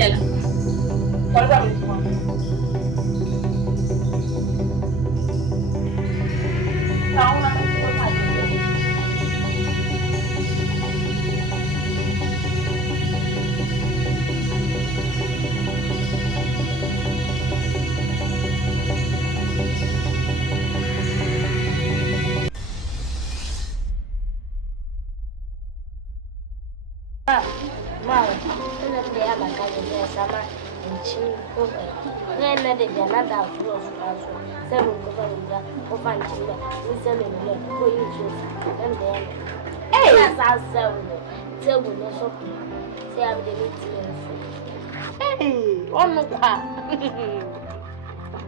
Angela. What about this one?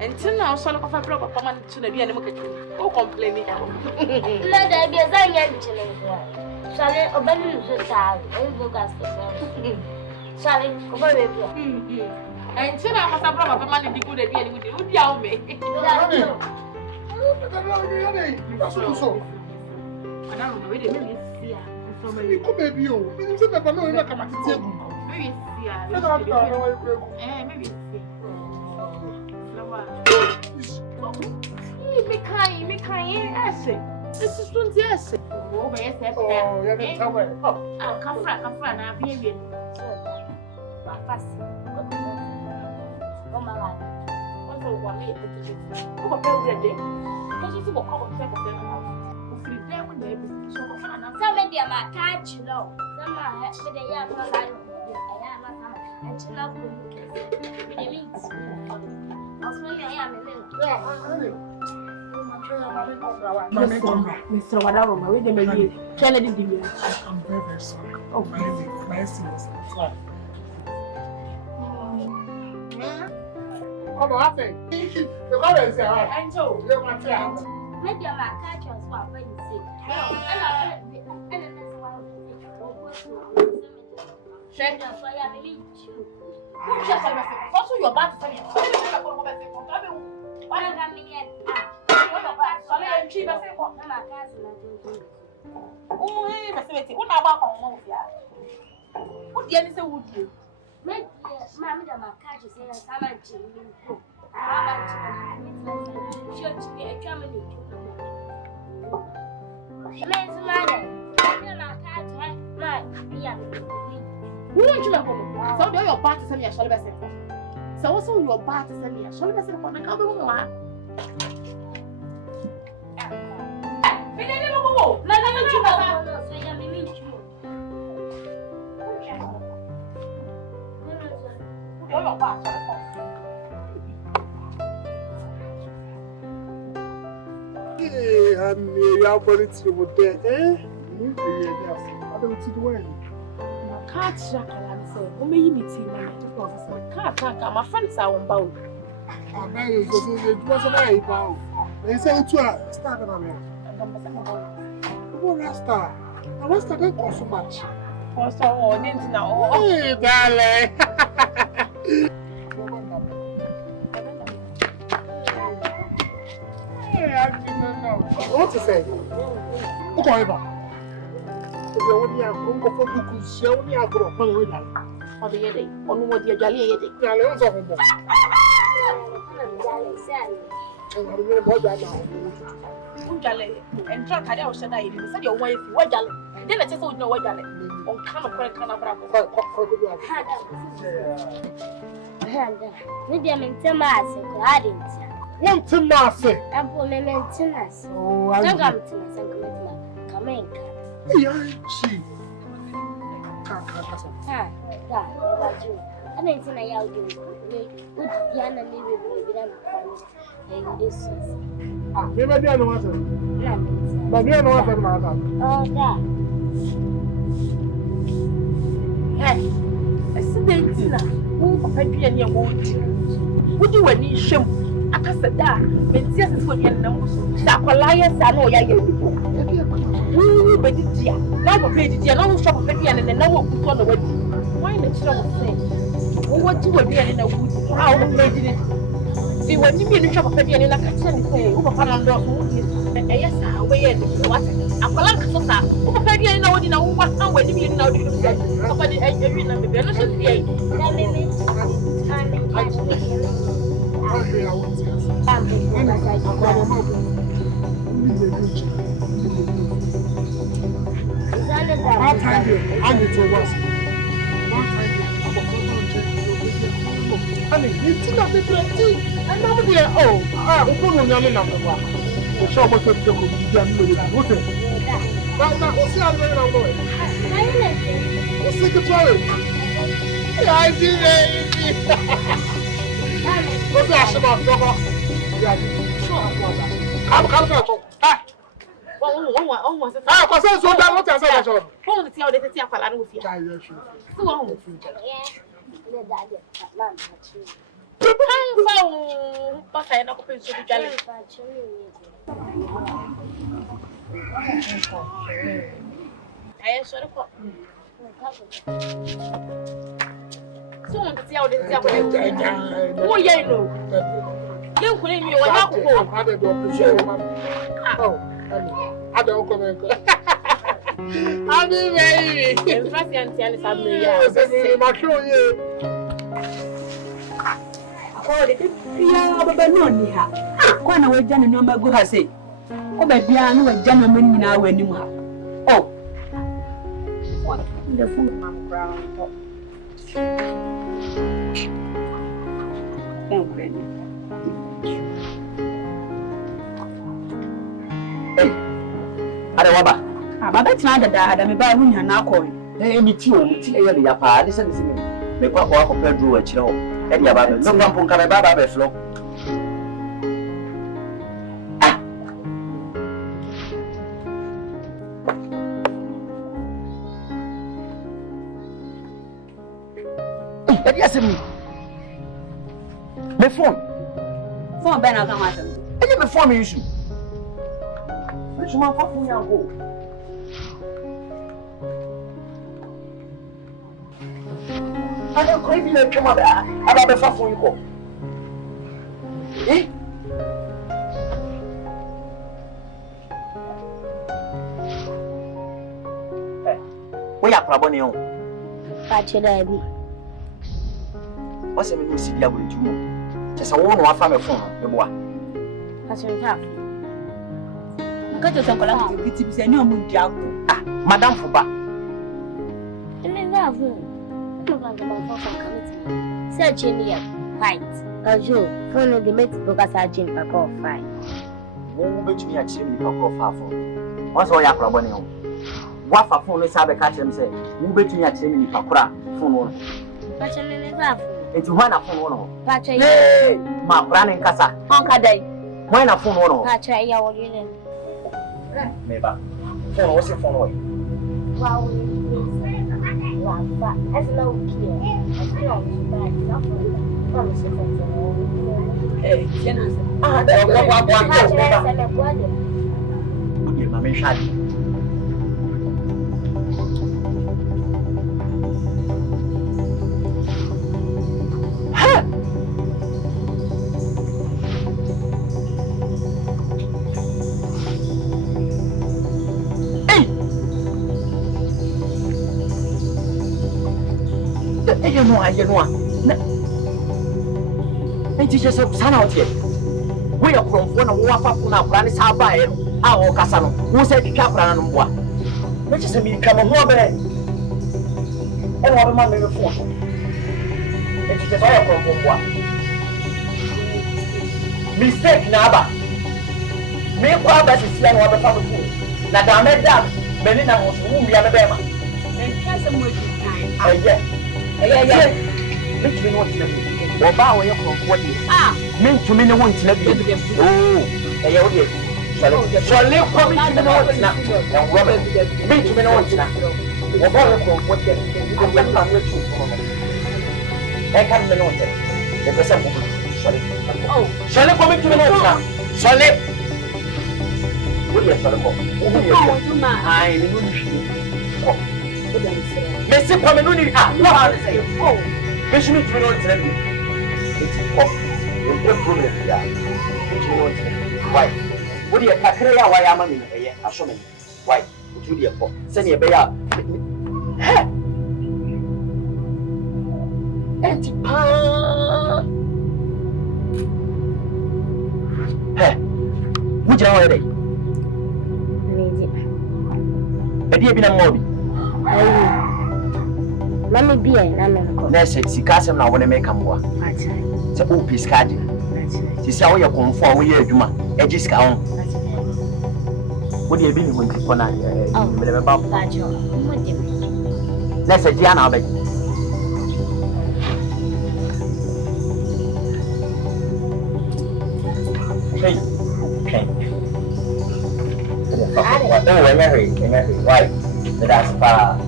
Until now, son of a proper command to the enemy. Oh, complaining. Let there be a giant children. Shall I obey the child? And look at the shall I over you? Until I was a proper man, the good idea with you, young me. I don't know where the baby is here. From a little baby, you never know if I come at the table. Maybe me kind, essay. This is 20 years. Oh, yes, I'll come from our baby. Fast. Oh, my life. What's the one minute? Oh, a day. Because it's a common type of them. If you there when they be so fun, some of them are catch, you know. Some are with a young man. And to love with the meats. I'll smell your hand a little. Mr. Wadaro, where they may be Kennedy. I'm very, very sorry. Oh, very, my estimate. Oh, I think the mother is here. I told you, my child. Maybe I'm a catch us while when you say, Shake us why I believe you. Who just also your back to me? Why don't I mean? I'm cheap. I say, what my cousin? Oh, hey, Mr. What about home? What the answer would you? Maybe, Mamma, my catch is in a summer chimney. Church, a family. Man's mother. My catch, my who don't you know? So do your part to send me a shoulder vessel. So also your part to send me a shoulder vessel on the cover of one. I'm going to go there, eh? I don't see the way. Can't shack and say, oh, may you meet him? Can't my friends are on bound. I married it wasn't a bound. They say to her, start on it. Oh, Rasta, I was not going so much. Also, oh, didn't know. Hey, darling. I didn't know. What to say? Okay, you only for book, she only have got on the day, on what you're jolly. And truck had also said, you said your wife, what jolly. Then I just don't know what jolly. On come maybe I'm in Tomas and I didn't. One Tomas, I'm for maintenance. Oh, I'm going to come in. Yeah, she can't. I didn't say I would put Yana maybe with this. Ah, maybe I don't want to. But you know what I'm about. Oh, that. Hey, I said, who might be any wood? Would you any shame? I said that, but yes, it's what you know. Sacolaya, Sano, Yago. But it's here. Now, we paid it. No shop of penny and then no one on the way. Why not shop of penny? What you were doing in a wood? How paid it? See, when you mean a shop of penny and I can say, who are found on yes, I wear what? I'm going to say, oh, baby, I know what you know. What now? When you know, you say, somebody, I remember, I should be. I mean, it's not the thing. And now we are oh, we're going to number one. The shop of the okay. Now, who's the other way? Who's the secretary? I did it. What's that about? I'm coming out. Oh, because I'm so done. What's that? Oh, the tea, the tea, I will see. So long. But I know to jelly. I am sure of so to see how this is. Oh, yeah, no. You couldn't be what happened. Oh, I don't come in. I'll be ready. In fact, I'm telling you, I'm oh, the yeah, but no, Niha. When I was done, no, my good, I say. Oh, my dear, no, a gentleman now when you have. Oh, what the food, Mamma Brown. Thank you. Adawaba. Baba tana da me ba hu nya na ko. Mi ti o mi ti e ya pa de se me me kwa kwa ko pedro a kire ho. E dia ba me no pon ka me baba be flo. E dia se mi. Me phone be na ka ma se. E dia me phone me issue. Me chuma fa fun ya go. I don't crave you come up about the far phone call. Eh? We are probably on. Patch it, Abby. What's the new city I will do? Just a woman who found a phone, the boy. Patch it up. Got your uncle, it's a new moon job. Ah, Madame Fuba. And then that room. Searching here, fight. Joe, phone the mate because I change my call fight. Won't bet me a chimney for far from. What's all your problem? What for phone is have a catch and say, won't bet me a chimney for phone one. It's one of phone one. Hey, my brand in Casa, Uncle Day. When a phone one. Patcha, your unit. Maybe. Phone was your phone away. Wow. As no care, as long as promise hey, you know, and teachers of San out here. We are from one of Wapapuna, Planis Habai, our Casano, who said the Capran and what? Which is a me come over there. And what a man may reform. And teachers all from what? Mistake Naba. Make what best is young water from the food. Now, I met that. Melina was whom we are the Bema. And cast them with time. Yeah. Yeah. Make me want to know. Or bow your what is. Mean to me, no one to know. Oh, shall live coming to the north now. Robert, mean to me, no one to know. Or borrow from what they I can't know. If there's a woman, oh, shall I come to the north now? Shall it? What is your I know. Messi Pamenuni, no, how to say, oh, which means we don't tell you. It's a problem, yeah. Which we don't tell you. Why? What you kakra ya wa ya ma me eye asome. Why? Otu de ko. Se ne be ya. He. Enti pa. He. Wujira wa dey. Edi bi na mo bi. Mami bia na me ko. Na se sikasem na wona make amwa. Acha. Se o piskade. Acha. Si sa wo ye konfo a wo ye adwuma. Eji sika ho. Wo de bi ni ho nti na me le ba. Acha. Mo de. Na se dia na ba. Hey. Hey. What do we marry? Why? That's pa.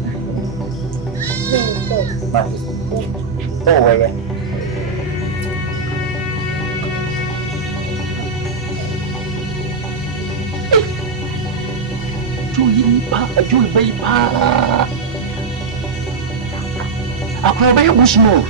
Oh, yeah. Julie, baby, aku bayi busmu.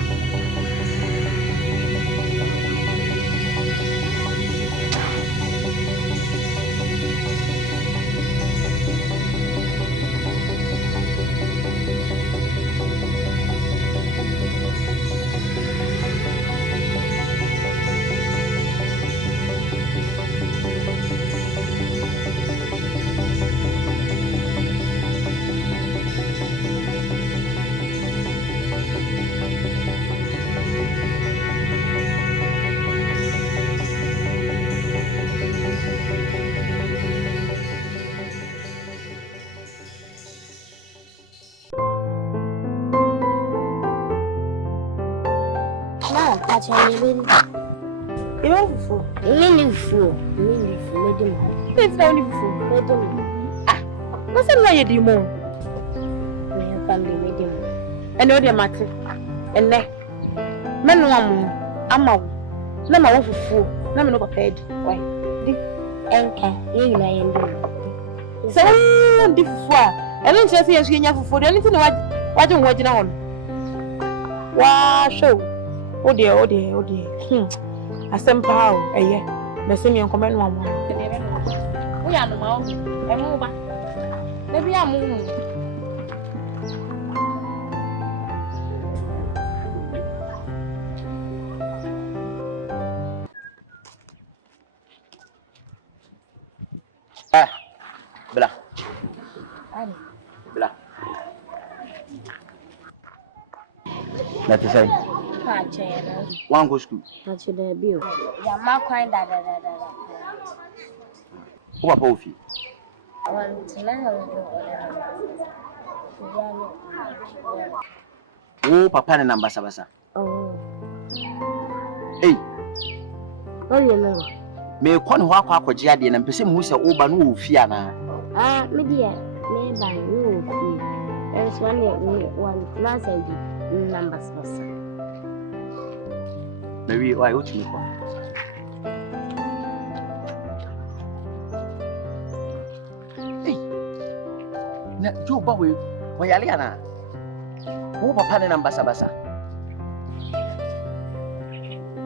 And no, dear Matty, and ne, men one, Amma, no, my wife fool, no, no, paid. Why? Enka, you know, so different. I don't just see you for anything. What don't watch on? Wow, show. Oh dear. I send power, a year. The same comment one. We are no more. I'm over. Maybe I'm moving. Blah. That is say. One go school. That's your debut. Yeah, my kind that. Who are both? Oh, papa and ambassador. Oh. Hey. Oh, you know. Me kon ho akwa akwaje ade na mpese mu se oba no ofia na. Ah, me dia, me by no ofia. There's one class and numbers was. Maybe why what you for? Hey. Na jo ba we yale ana. Wo papa ne namba sabasa.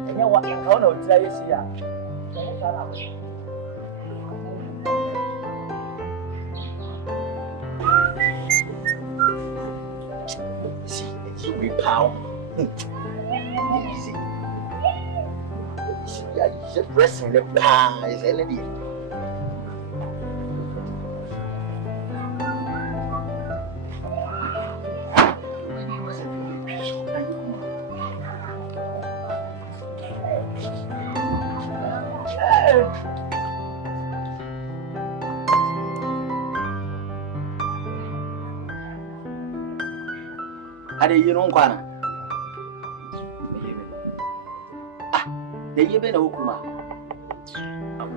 Enya wa enka na otira yesi ya. See, we pow. Yeah, just pressing the car is energy. Ada yino nkwana. The yebe na hukuma.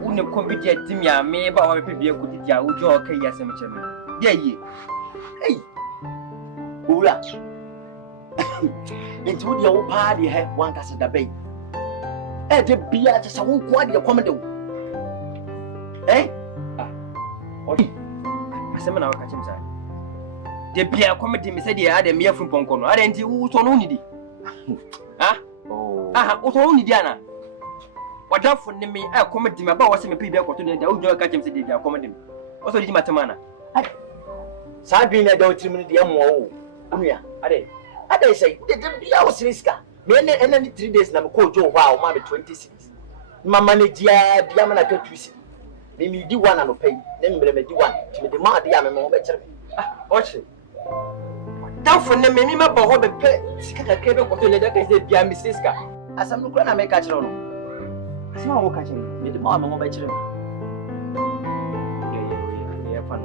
Une kombidia timia me ba wa pepe ku titia ujo okay yasem cheme. Ye ye. Hey. Ura. Enti wo dia wo pa de he wan kase da bai. De bia te sa wo kwa de komede wo. Odi. Asem na waka chimsa. De bia komede me se de ade me afun ponko no. Ade enti wo so no ni di. Ha? Oh. Aha, wo so no ni di ana. What down for me? I comedy my boss and people go to the old catch him say they are comedy. Also, did Matamana? Sabina don't tell me the MO. I say, I was riska. Many and 3 days now, call Joe wow, maybe 26. My manager, Diamana Twist. Maybe do one and pay, then maybe do one. To the Mar Diamond better. Watch it. Down for them, maybe my boy, but pay. Sika cable go to the deck as they be a Missiska. As I'm going to make a channel. As my walk catching, with the mamma mobile children. Yeah, fun.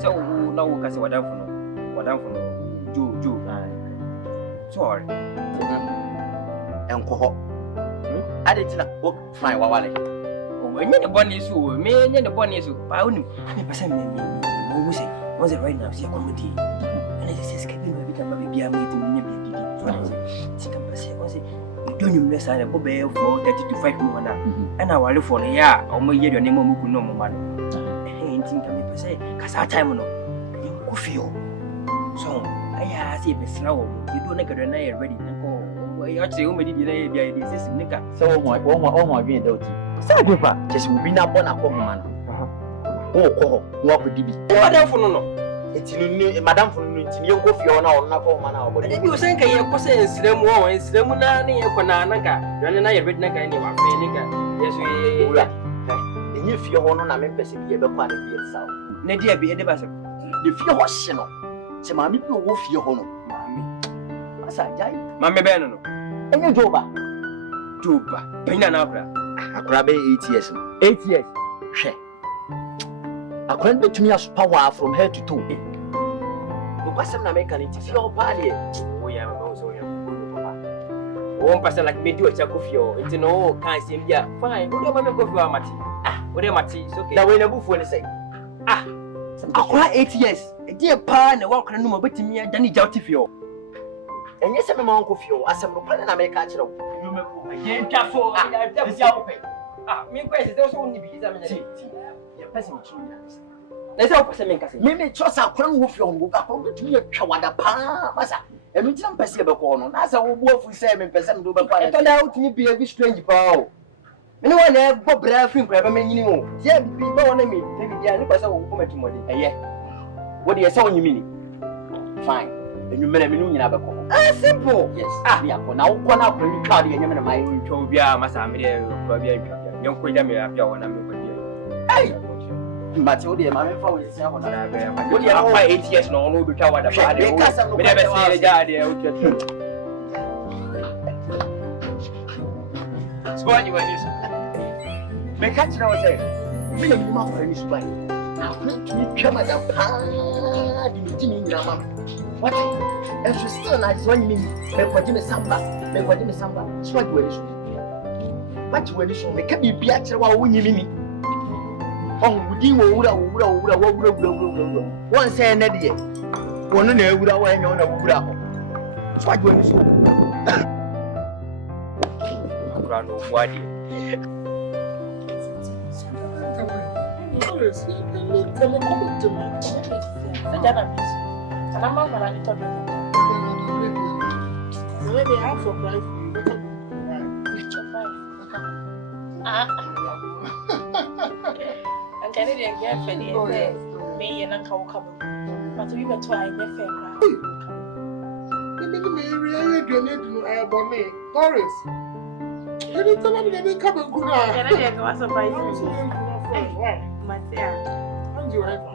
So, now we can say what I'm for. Do. Sorry. Uncle. I didn't know. Fine, Wawale. When you're the one is who, me and the one is who, I only percent was it right now? See a comedy. And it is escaping my become a baby. I'm meeting me. Don't you mess up a bobby for 30 to 5 more? And I will look for a year or more year, your name will no more money. Ain't think I may say, because our time no. You feel so. I see a slow. You don't make a night ready. You actually only did the idea. This is Nika. So, my being dirty. Sadupa, just will be not born a common man. Oh, what could be? Madame for no. It's in Madame for you go for your now, not for man. But if you think I was saying, Slim War is Lemonani, Konanaka, and I read Naka anyway. Yes, we are. And if you honor, I mean, Pacific, ever part of the South. Nadia be a debaser. The fear was Shino. So, my people will fear honor. Mammy Bannon. And you Juba, Pinanabra. I grab 8 years. 8 years. She. I couldn't bet me as power from head to toe. You must have American it if your body. We are also 1 person like me do a check of your. It's no kind of yeah. Fine. What do I go for Mati? What am I? It's okay. Now, when a booth when I say, I cry 8 years. A dear pa and a walk and no more, but to me, I don't need out of you. And yes, I'm a monk of you, as I'm planning to make a catch-up. You may be careful. Me question, there's only be examined. Your person will choose. There's no person make us. Maybe trust our crown with your book up to me a chawada pa, massa. And we don't perceive a corner. That's a wolf we say, and person do, but I turned out to be a bit strange bow. No one ever brave him, grab a minimum. Yeah, people want me. Maybe the other person will come to money. Yeah. What do you say when you mean? Fine. And you made a million in Abaco. Simple. Yes. We are now one up when you try the enemy of my Tobia, Massamia, young Quidam, and I'm hey! But you dear, my father is 8 years no longer covered the party. We never see a idea. Spoil you when you make catch now say, we are not for any spy. Now, come at the party in your mama. What? And she still not one minute. Make what you samba. Make what you samba. Swag when you should. But when you should make a be actually while winning me. Oh, would you one say an idea? One day would I wear on a wood. Swag when you should. Grand old wadi. And I'm not going to tell you. Maybe I have for life. And Canadian girlfriend, me and Uncle come. But we were trying the fair. You didn't for me, Doris. You didn't tell me they come and go now. Canadian was surprised. My dear, and you ever.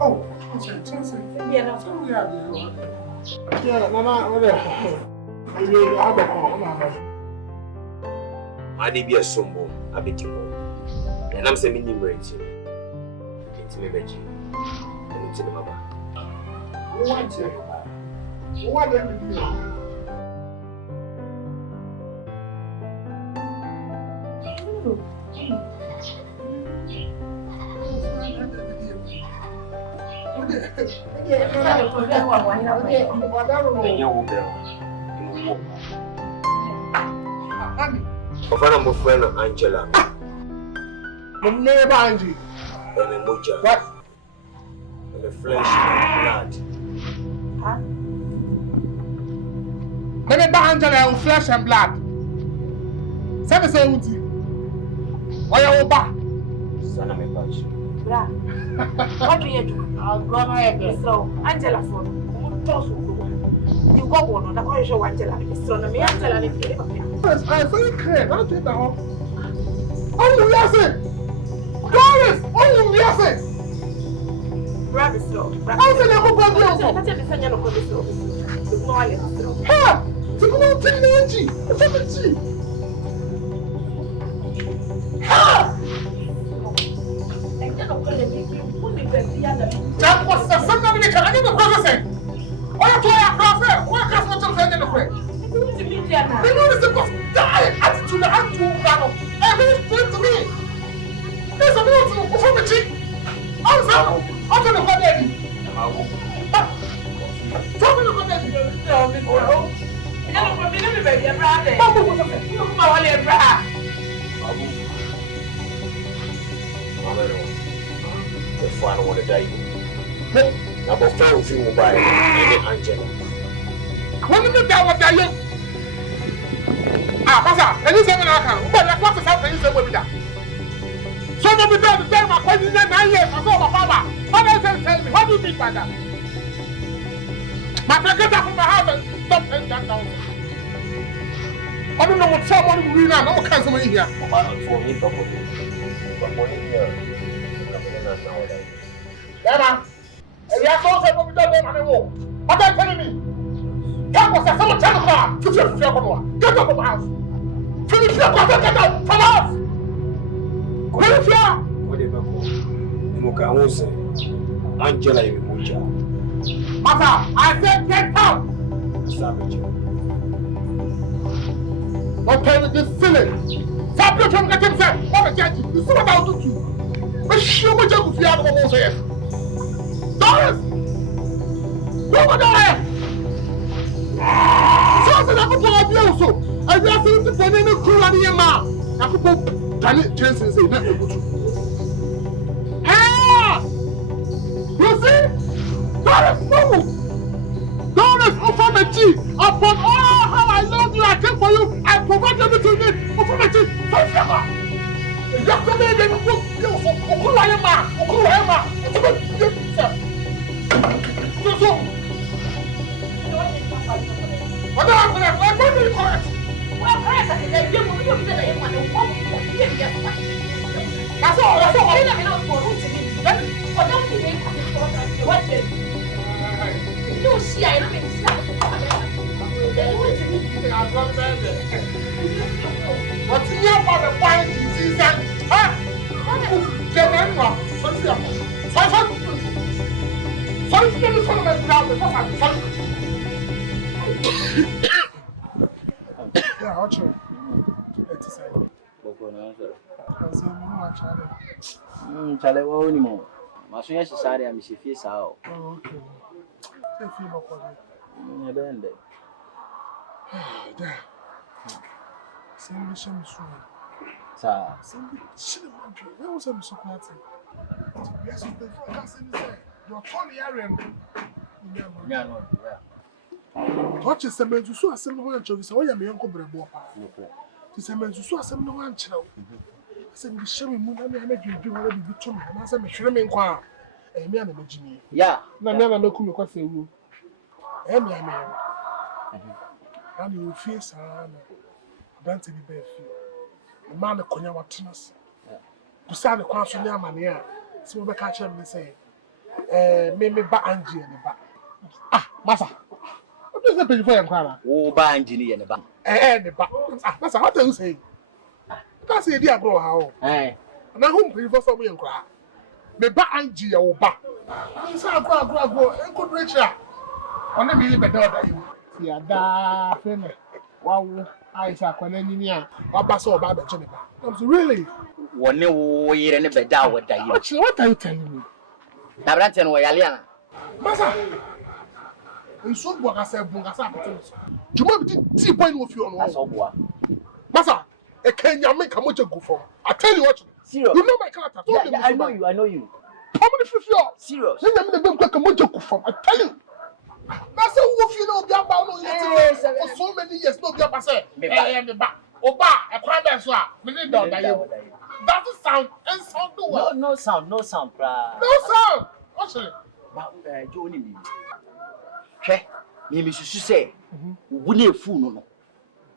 Oh, yeah, Mama, I did be a sumbo, a bit more. And I'm saying, to me, Betty. And to the mother. What do my friend Angela. the name Angie? And a moja. What? And the flesh and blood. Let me buy Angela with flesh and blood. Say the same with you. Why are you back? Son of a bunch. What do you do? I'll go ahead. So, Angela for you go on the question Angela. So, me Angela if you Yes, I'm very clear. Don't take that off. Oh, yes, it. Doris, oh, yes, it. grab it slow. I'm going to go back there. That's a messenger of the slow. The more slow. Ha! To go to the energy. It's a energy. Ha! That was the son of the car. I didn't know what say. What do I have to what has not to say in the way? The Lord is supposed to die attitude and to battle. Everything to me. There's a little from the cheek. I'm sorry. I'm going to go there. Tell me to go there. Tell me to go there. If I don't want to die, now but found thing by Angela. When you die, what are you? Ah, Pasa, and you say when I can, but that's what is happening. You say what we got. So no be done the time I put in 9 years. I saw my father. Father said, tell me, what do you mean by that? My friend get up from my house and stop and that down. I don't know what someone will read now. No cancel me here. For me, but here. Emma, and you are so sad we don't know anymore. What are you telling me? Come on, someone tell me to your fear. Get out of my house. Finish your quarter, get out from the house. Finish your. Whatever. Muka won't say Angela, you will jump. Mother, I said get out. Savage. Don't tell me this silly. Stop your tongue, get himself. What a judge. You see what I'll do to you. But show me just to fear the whole say. Doris! Go over there! So I said, I'm going to you also. I just need to put in the crew and the man. I could put Janet Chase and say, let me go to. Ah! You see? Doris, no! Doris, offer me tea. Upon all how I love you, I came for you. I provide everything you need. Offer me tea. So shut up. You have to make it look beautiful. Okulaya, Okulaya. It's a good yourself. So. What do you correct? Well, correct. You That's all. That's all. I don't know for who to be. But don't be making what you no, see, I don't make sense. What's in your mother fine season? Huh? General, what's your yeah, I'll check. Chale wa oni mo. Maso ya shisare ya mishifie sao. Oh, okay. Say feel no kwade. Ebende. Da. Send me some soon. Sa. Send me shit man. Where was some chocolate? Yes, the fuck say your Tony Aaron. Yeah, no. Yeah. Touch is some to so asem no wan chovi say oya me yanko brebo pa. Ti sem to so asem no wan kyerɛw. Asem bi hyɛ me mu na me dwendwen wala bi to me na asem me hwere me nkwa a me ana magini. Yeah. Na me ana naku me kwasa ewu. Me ana. And you feel sana. Don't be bad feel. The man konya watnas. Busa ne kwan so ne amane a. Se mo be ka kyerɛ me say me ba Angie ne ba. Ah, masa. What is the pay for yankwana? Oh, ba engineer ne ba. Ne ba. Ah, masa, what are you saying? That's the idea bro how. Eh. Na home pay for some yankwa. Me ba anji ya oba. Nsa agro enko brecha. Ona me be da oda yi. Ti ada fene. Wawo Aisha kwana nyini a oba so oba be je me ba. I'm so really. Wone wo yere ne be da oda yi. What are you telling me? Na brante no yale ana. Masa. Nso bo ka se bunga sa apete. Juma bi ti boy no fi ono. Asa oboa. Masa, e Kenya make a moja go from. I tell you what. Serious. You know my character. Yeah, I know you. How many fifty? Serious. Then I'm the baby come moja go from. I tell you. That's how you know be about no for so many years no be about say. Me ba. Oba, e kwa be so a. Me need down that you. That sound and sound do well. No sound, bra. No sound. What's it? Ba jo ni mi. Hwe, mi susu say. Wo na efu no.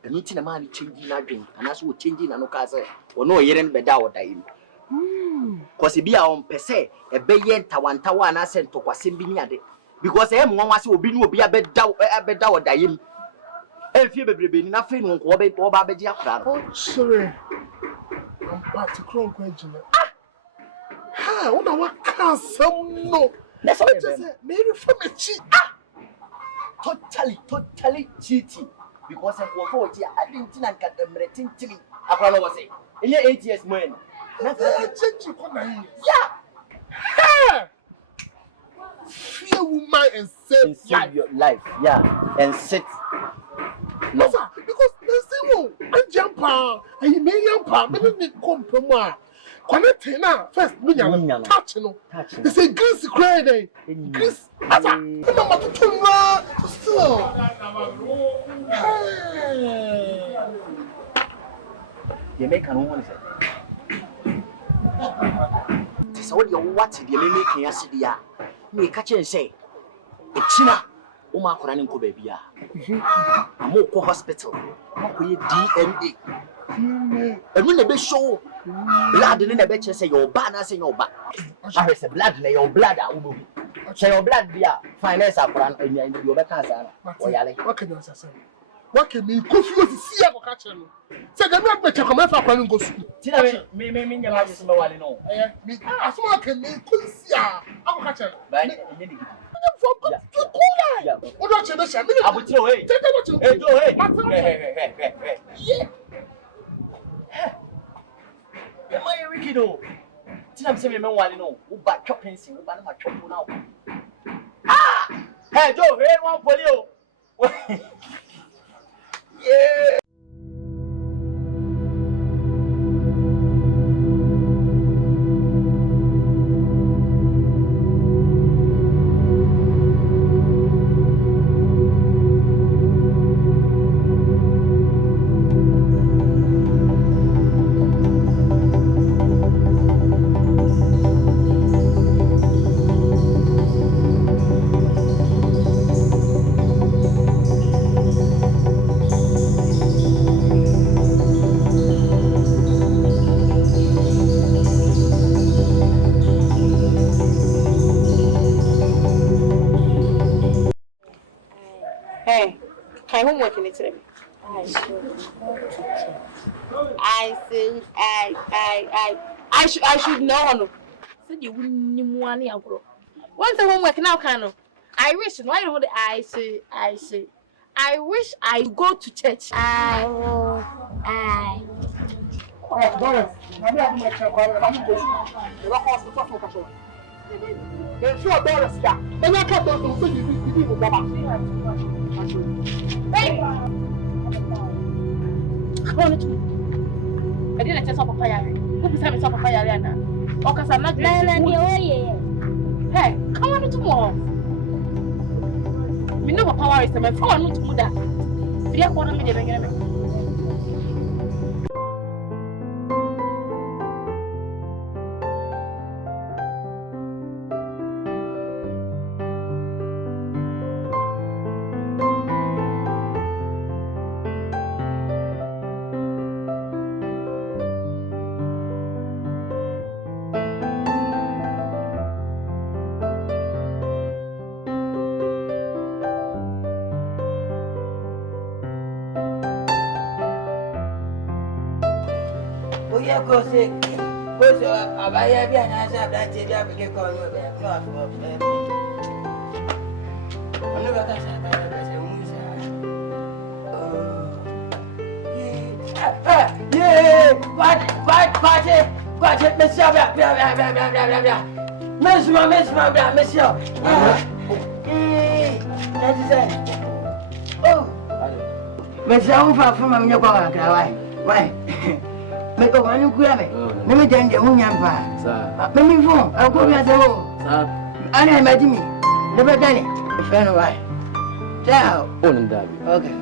Enu ti na ma ni change na dwen. Ana so wo change na no ka say. Wo no yere no be da oda yi. Cause bi a on pese e be ye ntawantawa na se ntokwasem bi ni ade. Because e mo wase obi ni obi abeda oda yi. E fie bebrebe ni na fe no nko oba beji akra. Oh, sorry. I'm back to Chrome Quenching. Ha, what I can't say no. That's what I say. Maybe from a cheat. Totally cheating. Because I go for it, I didn't think I got them retting to me. I was saying, in your 8 years, man. Yeah. Ha! Fear woman and save your life. Yeah. And sit. No, sir, because they say, I jump out, and you may jump out, but they come from one. Connect now, first, touch, you know. They say, Greece crying, Greece, as a number to still. You make an woman say. This all your what the making us the me catch and say, a china, Oma Koran ko baby. I'm more hospital, DNA. And when they show blood in the betch, say your banner, say your back. I say blood, lay your blood out. Say your blood, dear. Finance up and your back. What can you say? What can me confuse the sea of catching? Say the not better come for calling go school. Me, your life is no one know. As well can me see I'm catching. What you say? I will throw it. Yeah. Am I a wicked old? I'm saying, no, who back chopping, who ban my chop now. Ah! Hey, Joe, hey, one for you. Yeah. Hey, can homework in it today? I should know. Said you wouldn't money uncle. Once the homework now can I wish why don't I say I wish I go to church. Doris, I'm not my child. I'm going to go. Then sure Doris, yeah. Then I can't do so you will Hey! Come on, I didn't tell Papa. Who is having some Papa? Or because I'm not Hey, come on tomorrow. We know what power is, my phone to do that. 3/4 minute. Because I have been as I've done to the call you not for I never got What, Miss that is it. Oh, but some from your car, why? Make a one grab it. Let me tell you, Munyampa. Let me phone. I'll go at the home. I imagine me. Never done it. If I know why. Ciao. Okay.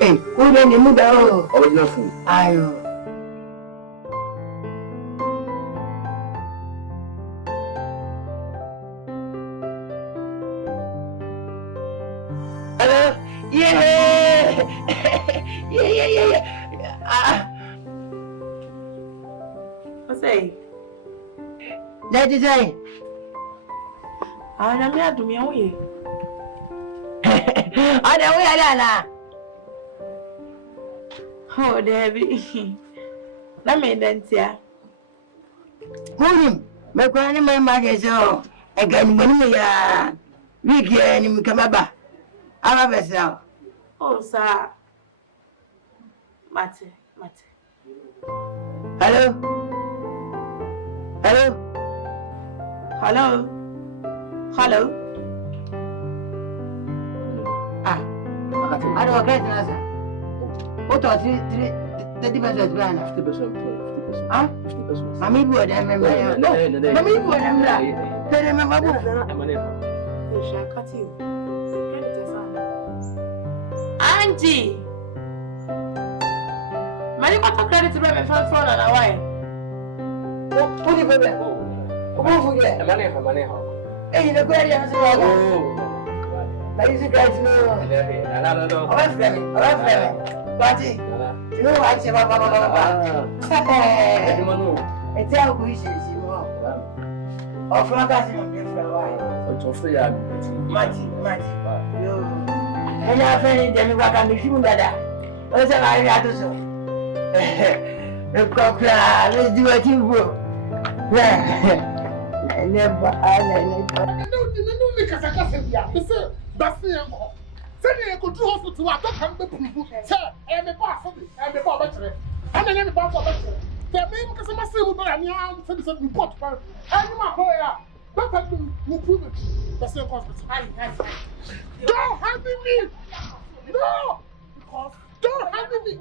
Hey, who then the mother? Original food. Ayo. Hello? Yeah! Yeah. What's that? That is it. I'm not doing it. I don't know. Oh, Debbie. Let me dance here. Morning. My grandma, my mother, so again, when we are weekend, we come back. I have a cell. Oh, sir. Mate. Hello? Ah, I don't get an answer. What are 30% plan? 50%. Huh? 50%. Mammy would have remembered. No, Mammy would have Tell him about They shall cut you. Auntie! Money got a credit to me and found fraud on a way. What do you put there? Who forget? Money. Hey, the great answer. Oh. Ladies and gentlemen, No. Party. You know what? It's how we see you. Or from that, Magic. And I find them back on the human dada. What's a lie at us? The cockra, let's do a team for. Never. I don't make us a castle. That's the end. Send me a good hospital. I don't come to prove. Sir, I'm a boss of it. I'm a boss of it. I'm a boss of it. The name because I'm a civil, but I'm young. Send me report. I'm a lawyer. Don't have to prove it. That's the hospital. Don't handle me. No. Don't handle me.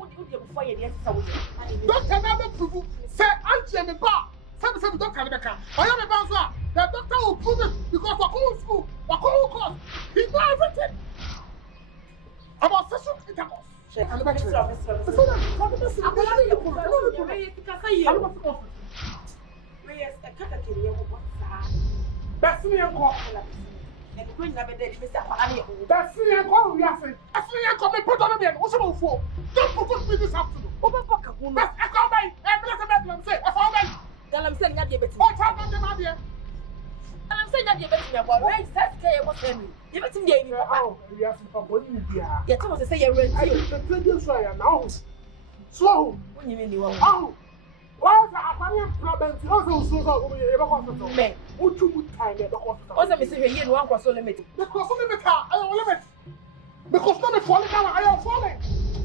Don't never prove. Say, I'm a boss. Some don't come back. I am a boss. The doctor will prove it because we're going to school. We're going to court. He knows everything. About sexual intercourse. And the back I'm saying that you're betting about right. That's what's happening. You're betting the oh, yes, you're supposed to say you're ready. I am now. Slow. When you mean you want. Oh, why is that? Problem. Also, so man, what you time at the hospital? Also, Mr. Here, one cross limit. The cross limit, I am limit. Because not falling down, I am falling.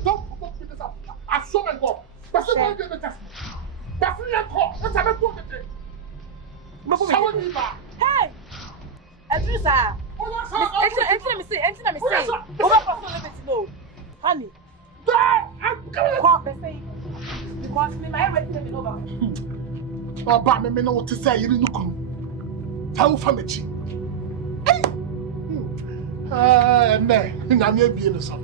Don't put this up. I saw and go. That's the way to the test. That's the call. Let's have a good day. Hey! Adrusa! Enter me say. No. Honey. Because me my everything over. Oh, but me know what to say. You didn't know. Tell for me. Hey! And I'm here being a son.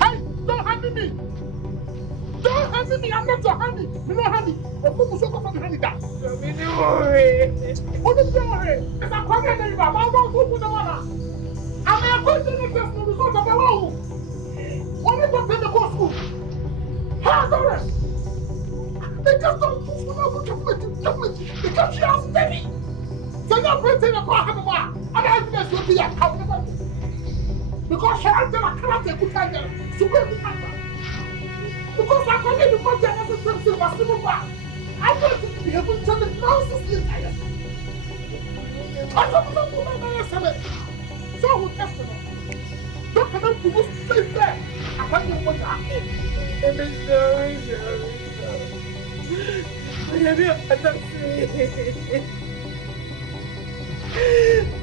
Hey, don't handle me! Don't handle me! I'm not your honey! Me no honey! I'm not so from honey that. Me no worry. What is your worry? It's a problem that you have. I'm not going to the one. I'm a good thing to the result of the law. What is the thing Ha, Doris! They just don't move from our government because she has baby. So you're pretending to call her mom. And I guess you'll be accountable. Because she has done a character who can get super because I can't even put that as a person was civil back. I want to be able to tell the nonsense in there. I don't know what I'm saying. So who tested it? Don't come up to this place there. I can't even put that. It is very,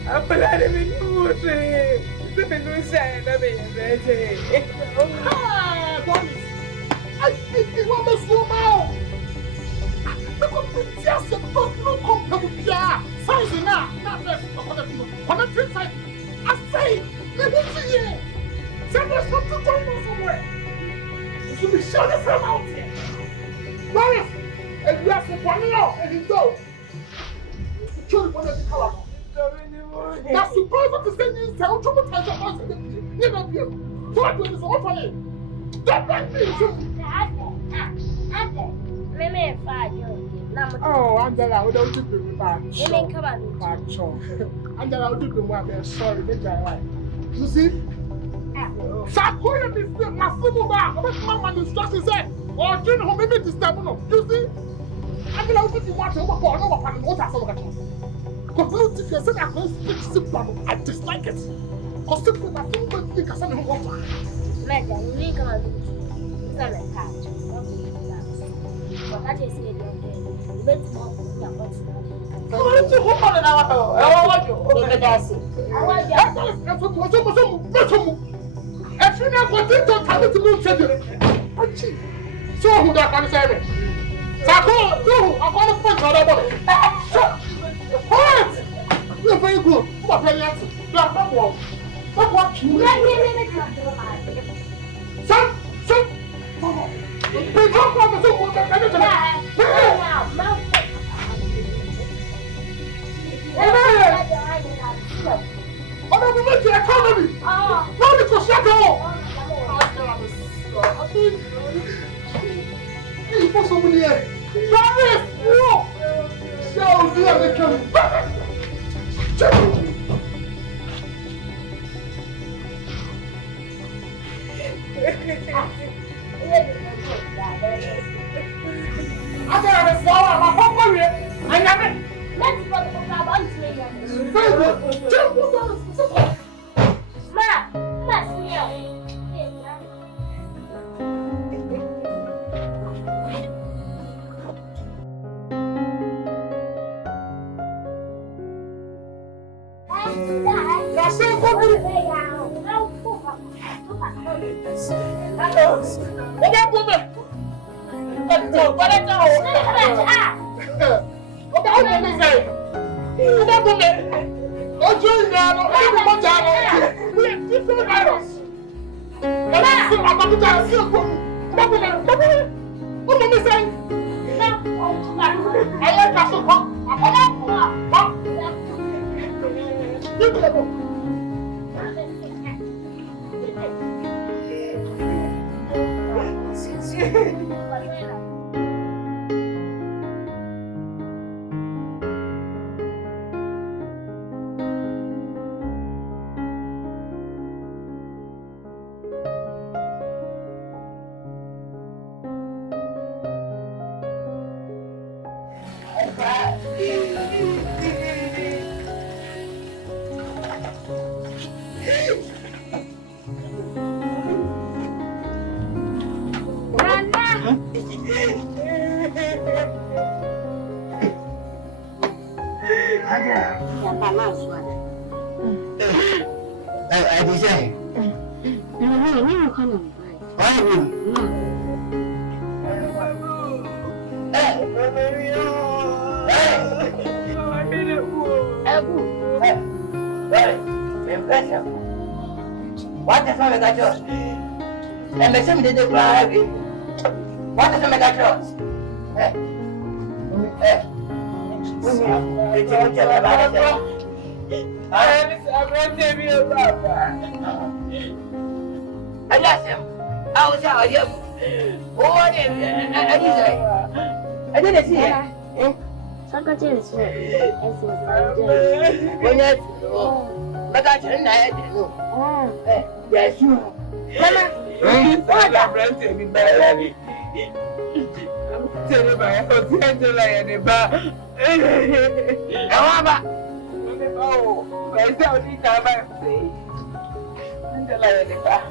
I'm glad I'm in your dream. The new side of it. Ah, I think you want to slow down. Because just a total company. Size enough. Not that. On the trip side, I say, let me see it. Send us something going on somewhere. You should be sure to come out here. Boris, and you have to point it out, and he goes. The children want to color. That's supposed to send you some trouble to us. You know, you. So I do this all for you. Don't let me. Oh, Angela, we don't do the bad. Angela, we do the one. Sorry, you see? Sakoya is the Masumu bar. What Mama instructions say? Or do you know maybe this time? You see? Angela, we do want to work on what I saw. Because if you say I can't speak simple, I dislike it. Because simple, I don't think I said no water. Like, we come and do it. It's not but that is it. Let's move to what's going to hold on our I want you. Okay, that's it. I want you. If you never did to tell me to move to so who that can say me? Sako, I'm going to put another body. What? You're very good. What are you at? You are not one. What you son. We talk about the food that I I'm going to the economy. No, because you go. People so many here. Paris, no. So do they come? I got a flower, my papa here. I got it. Let's go to the bar and play. Ma, let's go. What is my mega and the same did the cry. What is the mega cross? I asked him, I was out here. Oh, I didn't see it. Secretary, When I but I turned I know. Yes, you. Mama, what a friend to be better. Tell me, I was going to lie in the bar. However, oh, I don't need to have the lie in the bar.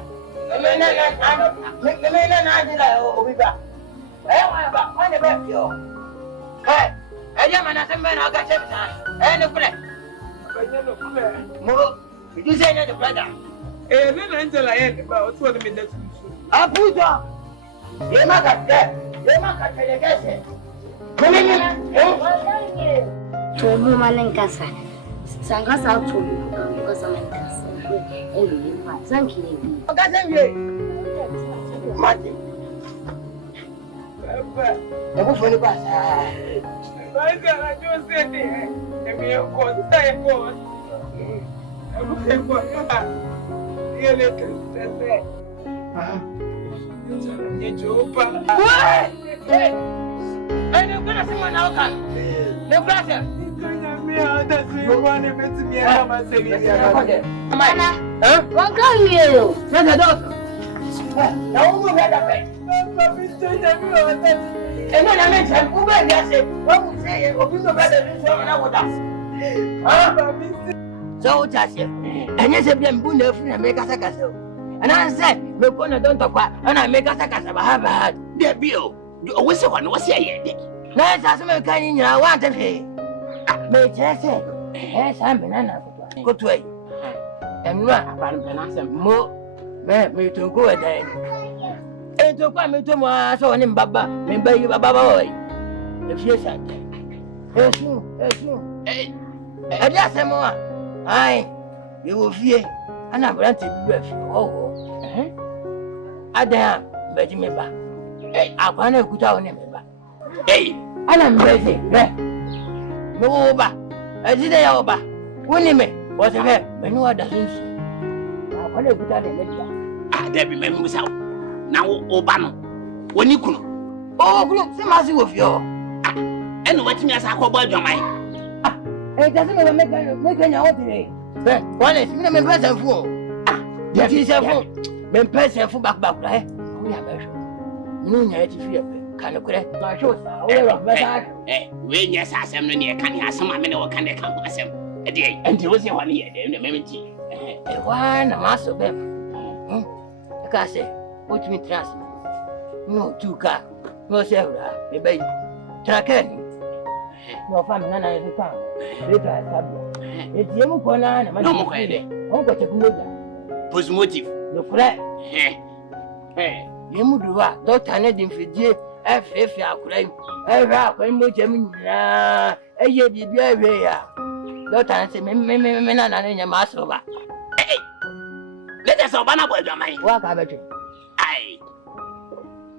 The men and I will be back. I never feel. Hey, I am an man. I'll get him. And a friend. More, you say that the brother. Eh, then until I end about 20 minutes. I put on. You might have that. You might have the guess. Come in. To a woman in Casa. Sangas out to because I'm in Casa. Thank you. Martin. The bush when you pass. I just said, and we are going to stay for. And you're gonna see my now. No pressure. What can you? Send the doctor. Now, who had a pay? And then I mentioned, who made us? What would say, or you better than someone with us? So, just and yes, I've been good enough to make us a castle. And I said, we're going to don't talk, and I make us a castle. I have had their bill. You always want to say it. Nice as a kind I want to pay. May just say, yes, I'm banana. Go to it. And run upon Panasa more. Me to go a day. And to come to my son in Baba, maybe you Baba boy. If you said, yes, you. I just am more. Aye, you will fear. And I'm granted breath. Oh, I dare, Betty me back. I want to put out name back. Hey, and I'm busy. No over. I did it over. Winnie me was a man when you are the house. I want to put out a letter. Ah, there be members out. Now, Obano, when you could. Oh, look, some as you of your. And what me as I call by your mind. It doesn't make any ordinary. One is me, person fool. That is a fool. Ben person for back, right? We have a show. No, yet if you can correct my shows. When yes, I am near can have some men or can they come as him. And you was 1 year, then the memory. One, a mass of them. I say, what me trust me? No, 2 car, no, Sarah, maybe. Tracken. No family, none of the town. It's young Conan, no more. Oh, what a good was motive. The flat. You would do what? Don't turn it in Fiji. If you are crying, I rap when much a year be very. Don't answer me, and your master. Let us open up with your mind. What about you? Aye.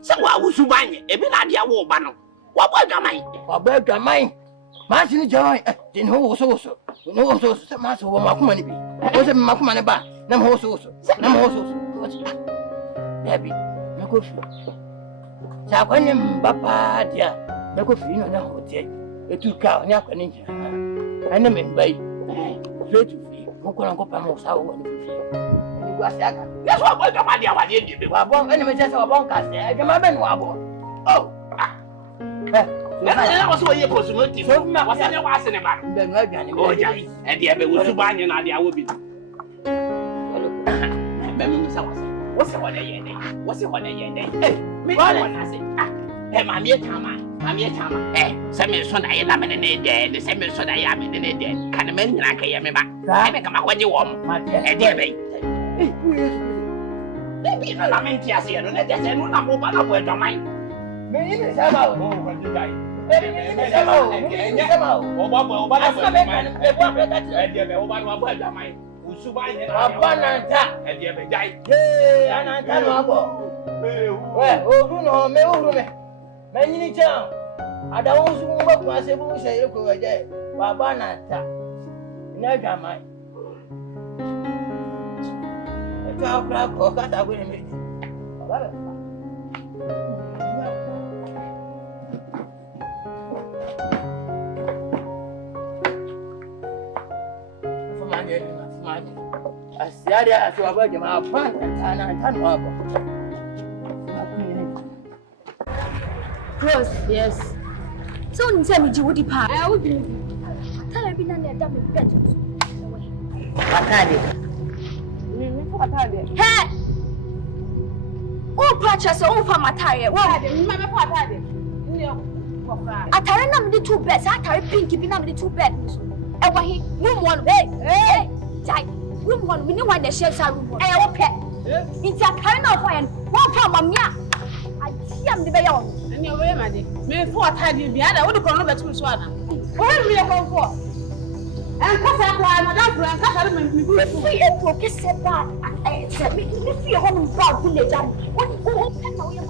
So I was buying a bit of your war banner. What about your mind? What about your mind? Martin Joy, then who was also. No one saw some master of Makumani. Was a Makumani bar. No horse also. No horse also. Debbie, no good. So when you papa, dear, no good for you, no hotel. The 2 cow, Yak and Ninja. And the men bay. Straight to free. Who couldn't go almost how one to feel. You was that. That's what my dear, what did you want? Anyway, just a bonkers there. I can remember wobble. Oh, I was what you're supposed to do. What's in your was in about? Then we're going to go, and the other was to buy an idea will be. What's the one a year? What's the one a year? Me, I say, hey, Mammy Tama, eh, some son I am in a day, the same son I am in a day. Can a man like I am about? I make a when you want, my dear baby. Maybe no lament as here, and that's a no number of word of mine. Maybe it's about what you die. Asiada so about my friend and I can't walk. Rose, Yes. so you tell me you would depart. I would do. Tell me that you're done with bed. Atade. Hey! Oh, purchase all for my tire. Well, Atare na me 2 beds. Atare pinky be na me 2 beds. E wa he room 1. Hey. Jai. Room 1. We need one the share room 1. Eh, okay. It's Atare na fire. One for mamia. I see am the be ya. And your way, man. Me for tidy be ada. What do you bet to Swana? Where we go for? And Casa, Madame Frank, Casa, me free a broke set back. I said, me free home about village. What pen away my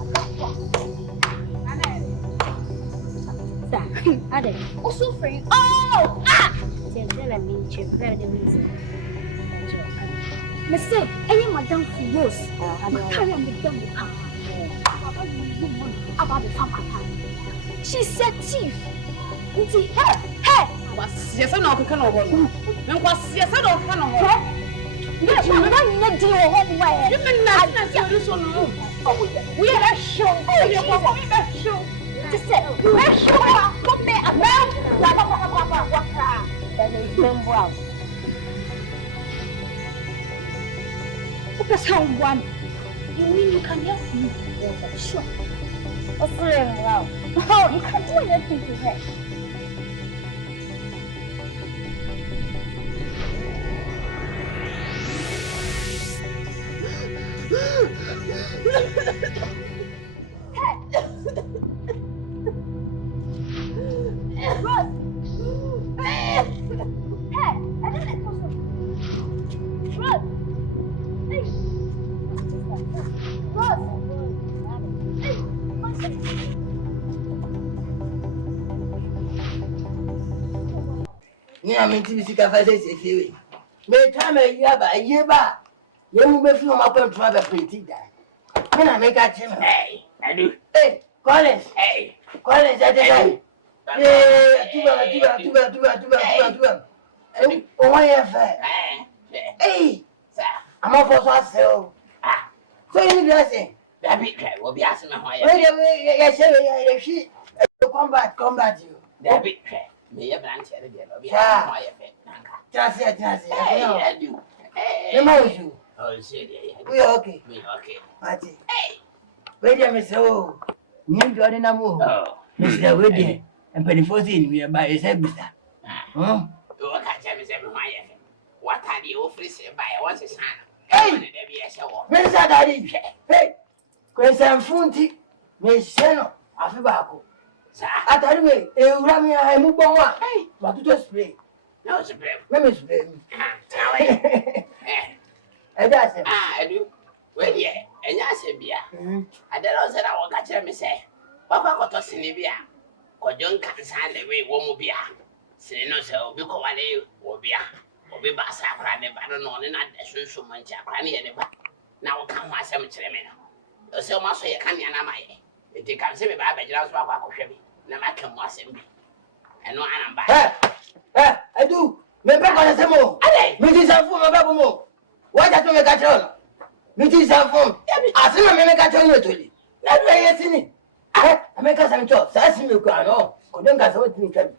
Ade, also free. Oh, tell me, chip, very easy. Mister, any Madame Rose, I'm carrying the dumb about the farm. She said, Chief, hey. was yes, I know, can over. And was yes, I don't can over. Yes, I'm not deal home where you mean nothing. We are sure. Just say, we're sure. Come me a man. Because how one? You mean you can help me? Sure. Oh, you can't do anything to her. Yeah, I mean, to see if you may time a year back. You will be from my point to have a pretty die. When I make a chin, hey, I do. Hey, Collins, I did. Oh, why hey, I'm off for so. So you blessing. That big cry will be asking my wife. Yes, she combat you. That big cry. May have been just I do. You. Oh, we okay. Matty. Hey, wait a minute. So, new Jordan, oh, Mr. Wedding, and Penny 14, we are by his head, Mr. What are the office by once a son? Hey, Mr. Daddy, hey, Question Funti, Miss Seno, Afibaco. I tell you, Ramia, I move on. Hey, but to just play. No, it's a play. Let me play. And that's it. I do. Well, yeah, and yes, beer. And then I said, I will catch him, say, Papa got us in Libya. Or John can't sign the way one will be a. Say no, so be called or be a. Or be Bassa, I don't know, and not the so much. I can't now come my cemetery. So much so you can't get my. If you can see me by Bajras, Papa, no matter what's in me. And no, I'm back. I do. Maybe I'm going to say more. Mrs. Alphonse, why don't you make a turn? Mrs. Alphonse, I see my make a turn to you. That's why you're singing. I make us some chops. I see you can know. Couldn't get something to me.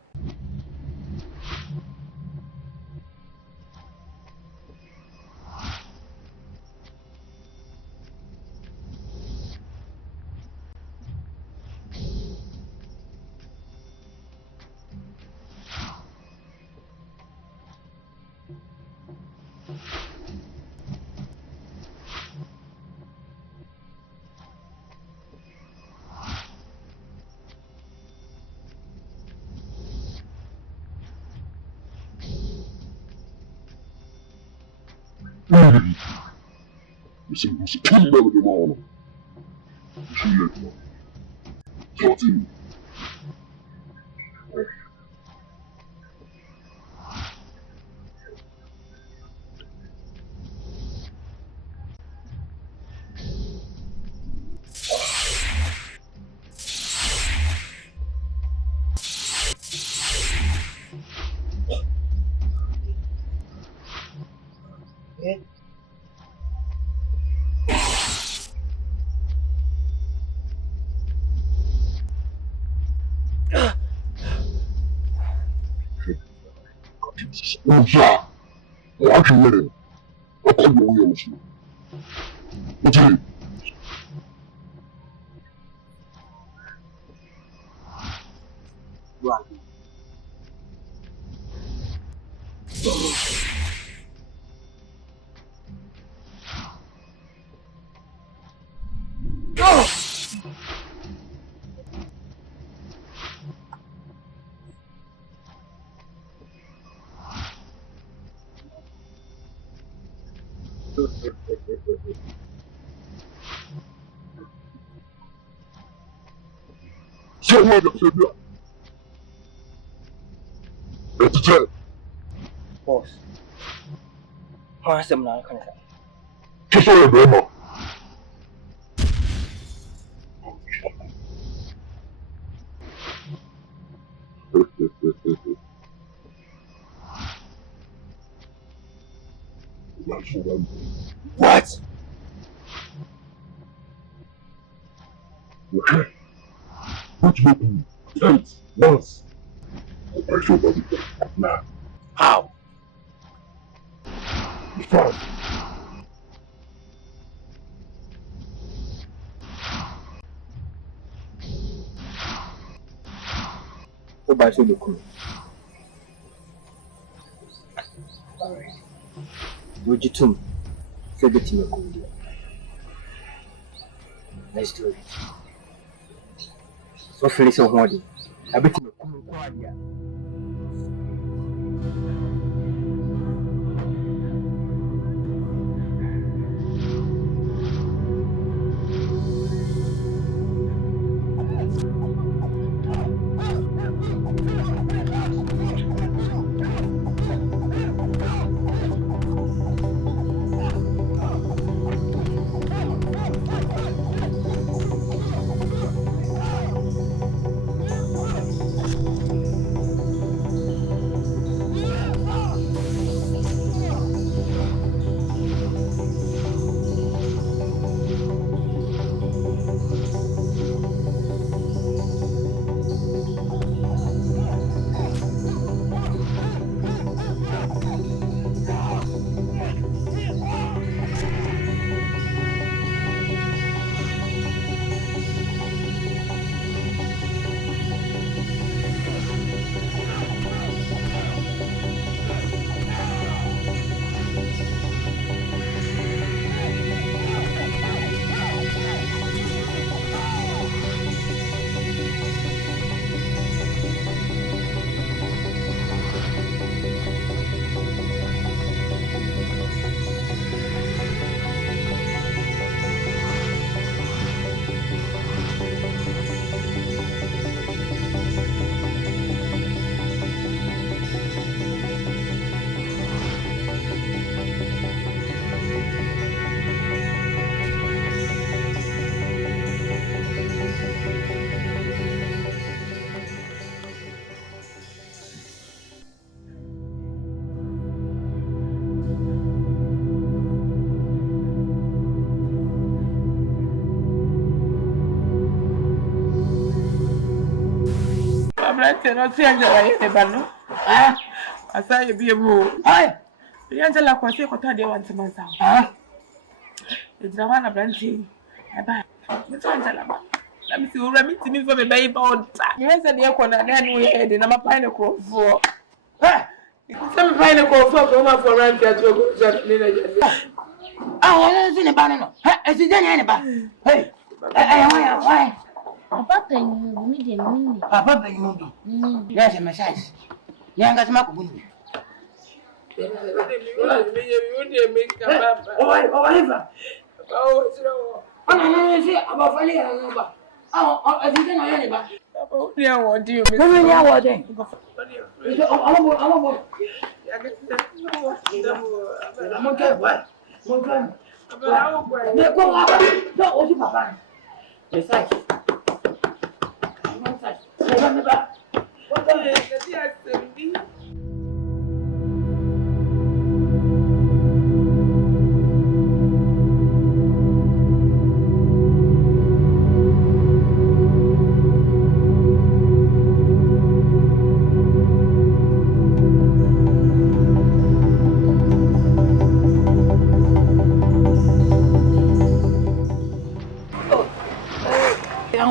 Você pula de mano. Chileta. Sozinho. Uja. What you mean? What can you use? Okay. So what the fuck? It's it. Boss. How has them now? Just so you know. What? Okay. What you mean? Thanks. Once. I feel body. Nah. How? Fine. Go back to the crew. Would you too? Say the team of India. Let's do it. So Felice Hodi. I bet you a No change the bano. Ah, I saw you be a move. Hi, the Angela Quasi Cotadia once a month. Ah, it's the one of Brandy. I buy. It's Angela. Let me see who remits me for the baby on time. Yes, and the Yako and then we had in a pineapple for. Ah, some pineapple for rent at your good. Ah, what's in the banana? Is it any? Hey, why? Papa you need a minute. Papa, you will be. Yes, a massage. Young as Macu. Whatever. Oh, I see about funny. Oh, I didn't know anybody. Yeah, what do you mean? What then?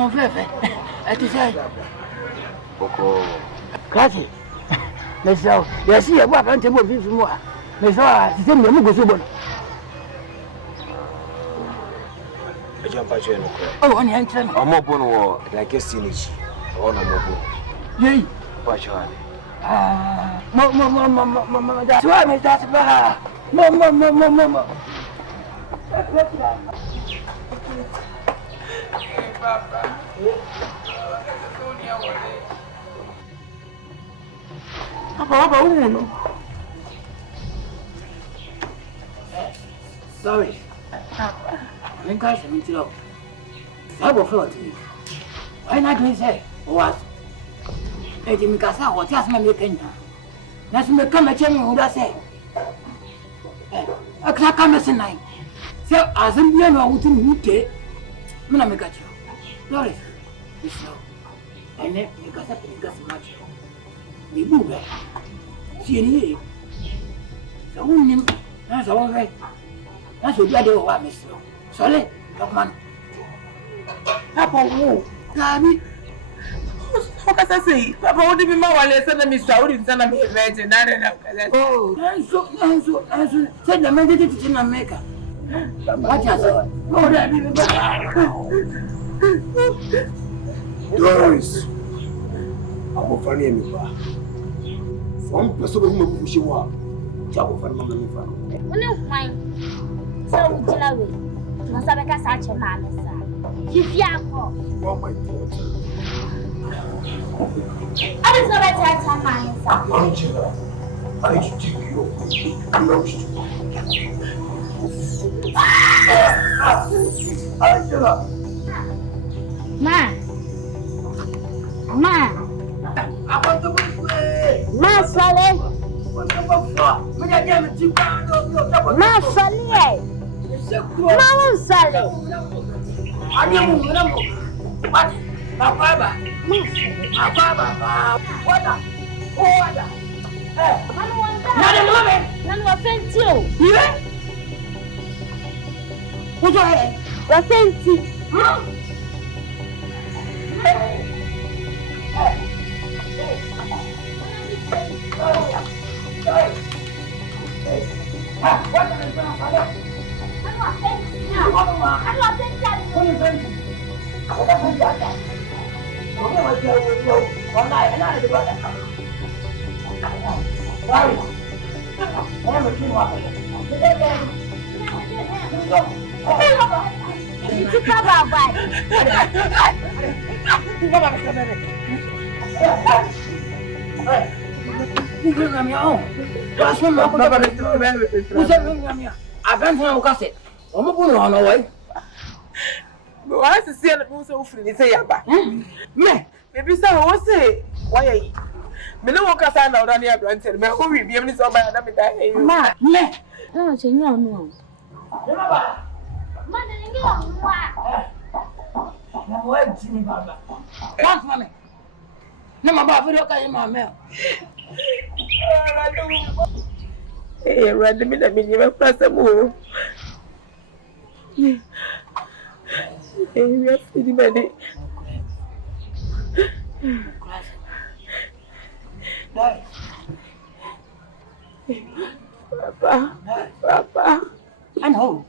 on fait. Tu sais. Pourquoi? Classique. Mais ça, il y a si, il y a pas un témoin vivre moi. Mais ça, c'est mieux que ce bon. Je n'ai pas tué nos Oh, on est en train. On m'a bon, la question est on a mon bon. Oui. Pas tué. Ah, maman, toi, mais ça, c'est pas. Maman. Papa, uno. Sorry. I'm going to meet you. I will float to you. Why not do say what? I didn't cast out what just my Kenya. That's me come a chain who does say. A crack on the night. So, as I'm here, I wouldn't meet it. I'm going to got you. Sorry. It's so. And then you got up and you got so much. We move it. See it. So, that's all right. That's what you do, Miss. Sorry, man. Papa, who? Gabi. What can I say? Papa, what do you mean? Let's send me Saudi and send me a virgin. Oh, and said the man did it in America. What is it? Oh, that Doris, I will find him. Some person who you are. Jabo for my money. When you find so jelly, must have a such a man. If you are Oh, my God. I was not a time, man. Angela, I should take you. Close to Angela. Ma. I want to play. Ma, Sally. What the fuck? When I get a cheap pound of your double. Ma, Sally. Ma, Sally. I don't what? My father. My father. What? Not a woman. None of offense you. Yeah? What's your head? Offense you. Why is the sea and so free? Say, me, maybe so. What's it? Why? Me no one can stand out on your granted. Me who will be able to so bad. I'm dying. Ma, me. No, no. Hey, random me that mean you have pressed a move. Hey, we are feeding ready. Papa. And who?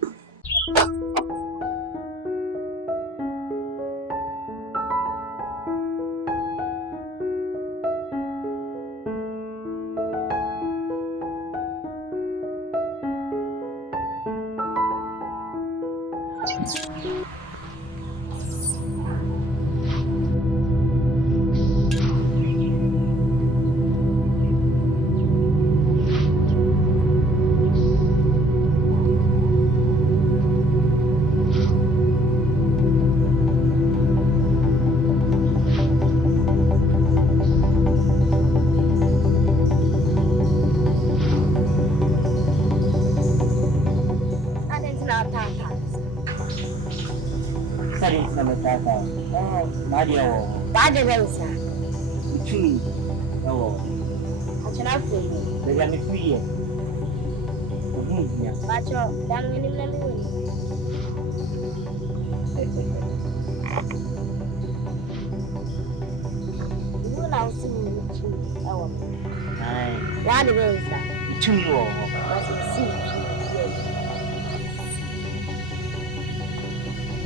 the way, sir. To you all. But you see,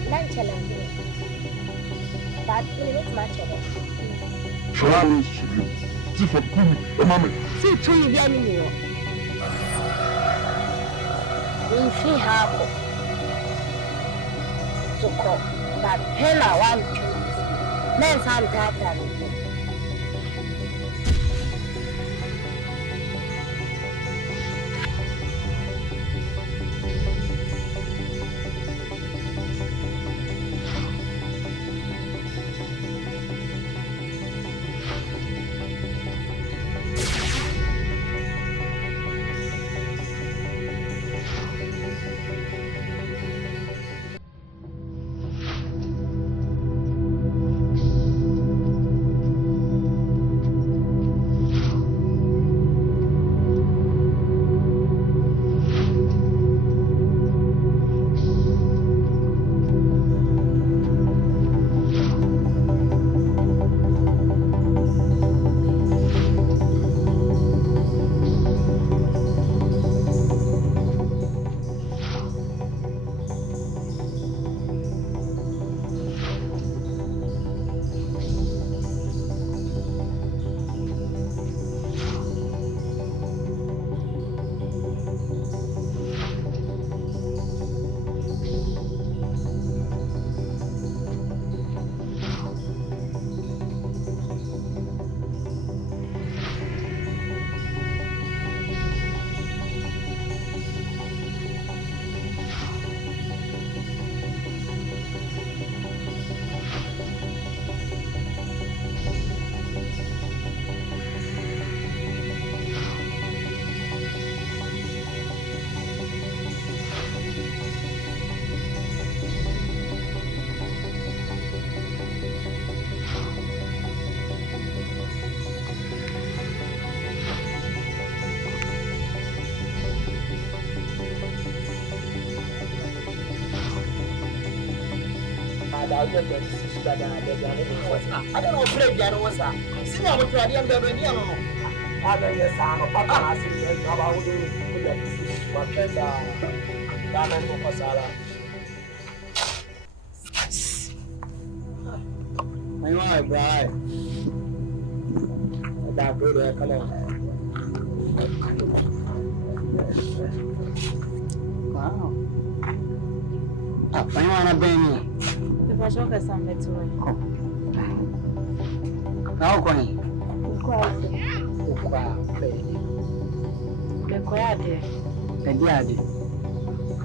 lunch and but we need much of it. Charlie, just for me, a moment. See, two young you. We see how to call that hella one. Men's hand that. I don't know if you know what's up. See now what you are doing, baby. I don't know. I don't know. I'm a papa. I see you. I will do it. What is Diamond Masala? My wife, right? That good. Come on. Wow. I want to be me. If I show some better way. Now, going. The quiet day. The daddy.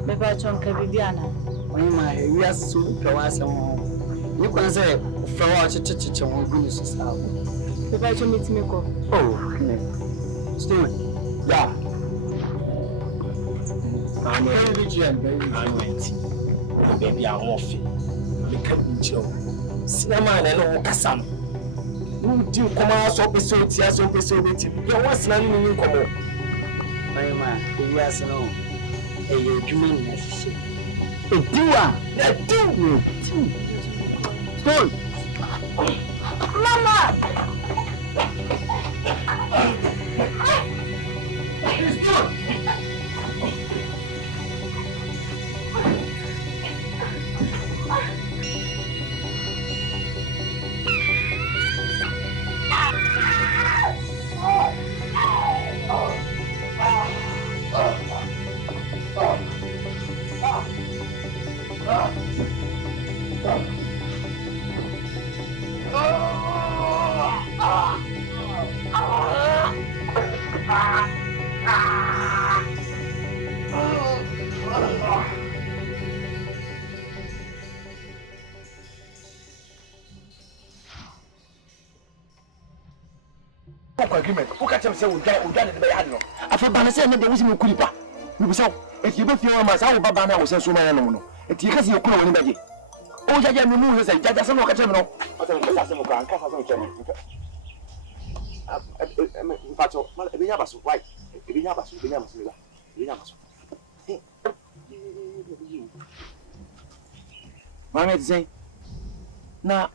The Bachon Cabibiana. When my yes, so go as a you can say, for watch a church and we'll use this out. The Bachon meets me go. Oh, still, yeah. I'm very baby. I'm waiting. Baby, I'm off. We can't be Joe. Cinema and Cassam. You do come out so episode, yes, so episode. You was not in come on. My man, yes, no. A dream necessary. A doer, a do. Stone. Mama! It's good. Agreement. Who catch him say we done it by Adno. I feel Banasa and there was no Kuripa. You will say, if you don't feel my son, Babana was so many no. It takes you cool anybody. Oh, I am removed as a judge. I don't catch him. No, I don't know. I can't Mamma say, nah,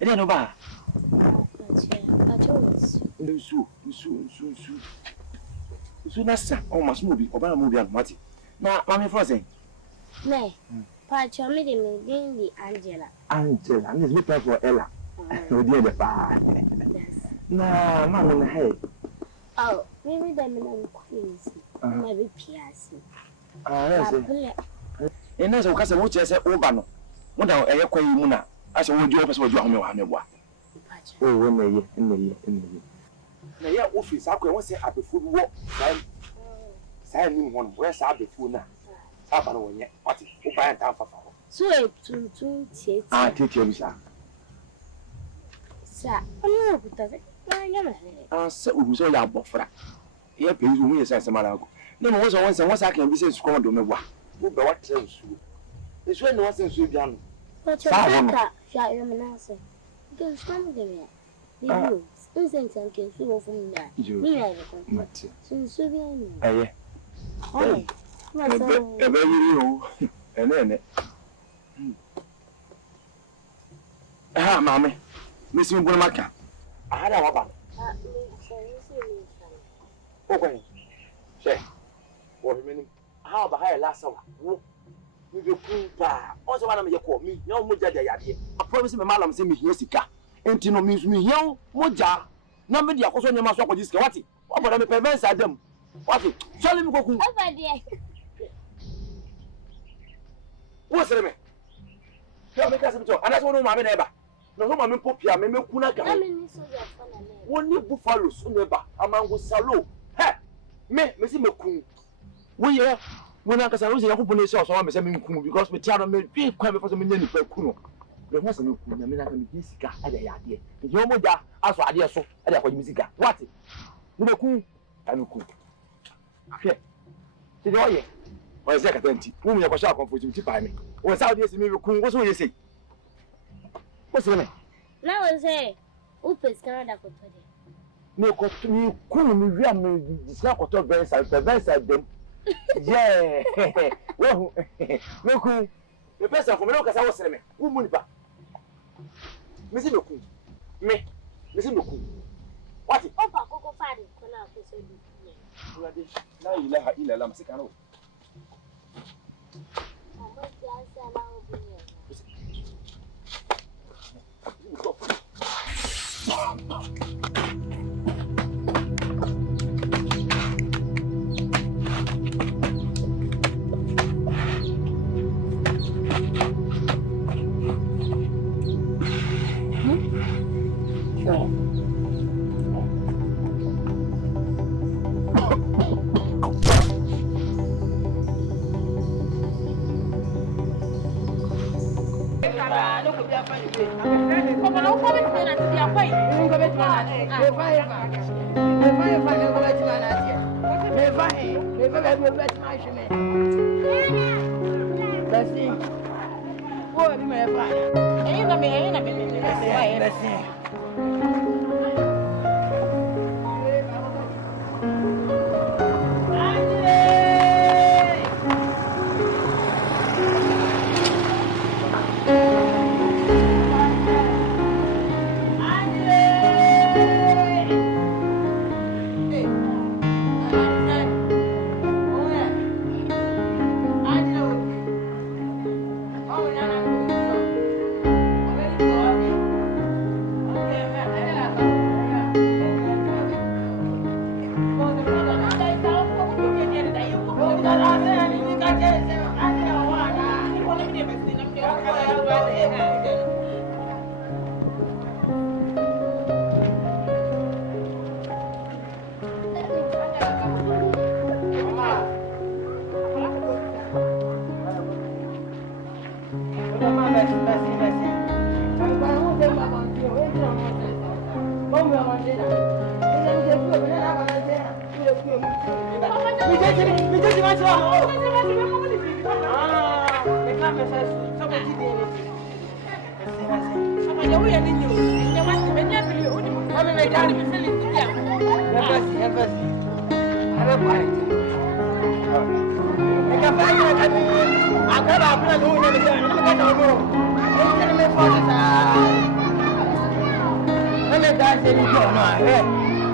I don't know. I told us. Nsu nasa o masmobi oba mo bia mati na mama for say me pa chome de me din di Angela and me pray for Ella no dey the pa na mama na hey oh me dem na queens na be piasi yes ena so ka se wo che se wo ba no mo da eye kwa yi mu na ase wo di o pese wo di ahome wa me boa oh we na ye na ya office akwa won say abefu wo sai ni mo no we say abefu na sa ba no wonye ati wo ba yan tan fafa so tuntun tie tie bisa sa onu buta na nya me sa uhu so ya bofra ye pe uhu ye sai samara ko na mo so won say kan bi say su ko do me boa wo be wa tire su esu ni won say su bia no sa ka ya yo me na say go stand there you Insen ke su wo fun da. Ni ya ko. Mati. Sun su bi ni. Aye. Ebe yiri o. Ene. Ah, mama. Misi mbona maka. Ahada wa ba. Ah, mi se O ko ni. She. Wo mi ni. Ha ba ha la sawa. Wo. Mi be kun pa. O so ba na me ye ko mi. Nya mo jaja yade. I promise me malam say me hia sika. Enti no mi hia moja na me dia koso nyama so akodi sika wati obodo me permanence adam wati chole mi kokun obade wo sere me yo me kase bito ana so no ma me na eba no so ma me popia me kuna ga na me ni so ya fa na me woni buffalo so no eba amango salo he me si me kun wo ye wo na kasa wo se yakobone se so ma me se me kun because me tia no me bi kwa me for so me nyani pa kuno the most of me na me na me sika ada ya de yo moja aso ade so ada kwa sika what ni be ku ami ku hwe ti do ye o se ka tanti mu ya kwa sha Confrontation ti pa me o sa ode se me ku wo so ye sei o se me na wo se u pesca da ko to de me ko mi ku mi wi am disika ko to versa dem yeah wo me ku me pesa fo me no ka sa wo sere me wo mu ni pa me se me ku me se me ku what opa koko fari ko na ko so du Urade la ilaha illa allah masika no mama ti asa na obi ni Let me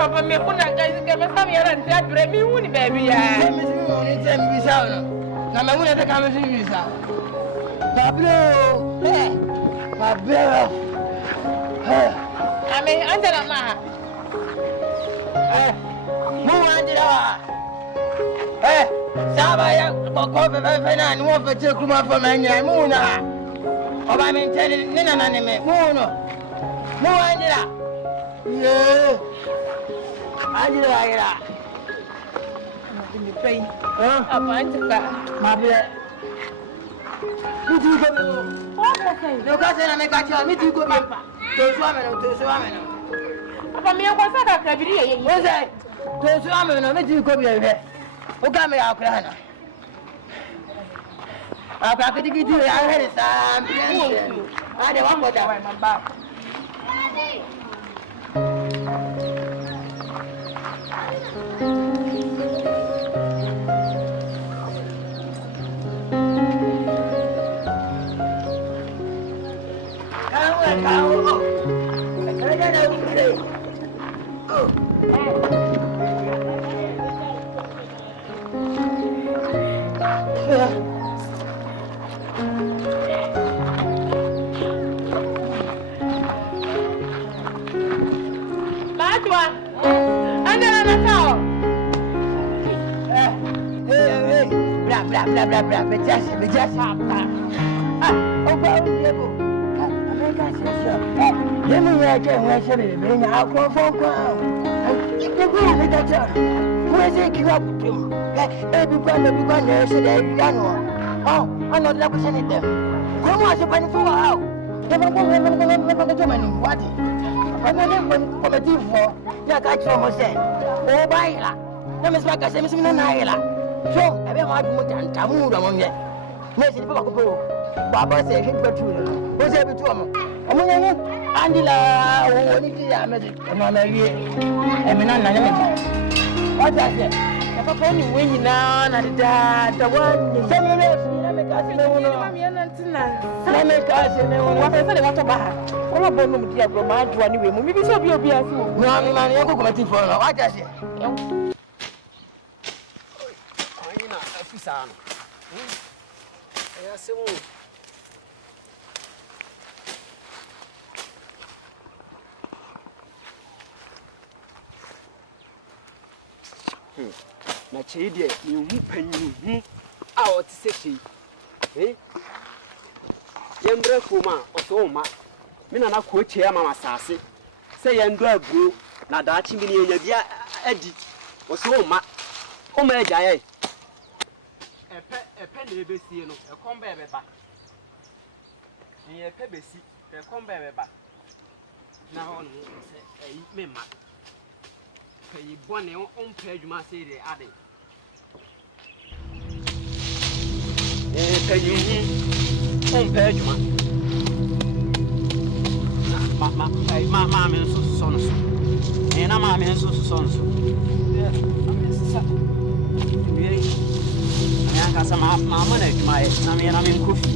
Papa, me put a guy to get some here and say, bring me one, baby. Let me see only 10 visa. Now, my woman come see visa. Pablo, hey, Pablo. I mean, under the man. Move on to the hey, Sabaya, Coco, and one for two come for Mania, Muna. Oh, I'm intending Nina, Muno. Move on to that. Yeah. Angela, In the pain. A pint of that. my boy. You go. No, cousin, I make a child. Me too, go, Papa. To Swamino. Papa, me was a cabby. Was I? To Swamino, me too, go here. Who got me out, Crana? I've got to get you. I heard it. I don't want to my back. So, I don't want to tamu among them. Messi Baba said, hit the two. What's every two among Andila, and I'm a year. I'm not what I said. If I only win now, and the one, let me what about all of them, dear Bromad, one way. Maybe so be a beer. No, I'm not going to for what I said. Sano. Essa na chede ni hu panyi a o te sechi yembre kuma oso ma mina na ko chea mama sase se yendo agro na daachi mi ni enya bia adi oso ma o ma ejaye epe na ebesie no ekomba ebeba ni epe besi ekomba ebeba na ho no se eyi mema peyi bone on pe adwuma se de ade peyi hu on pe adwuma na ma me so no so na ma me so no so sa Kasa mama na adwuma ye na me nkofi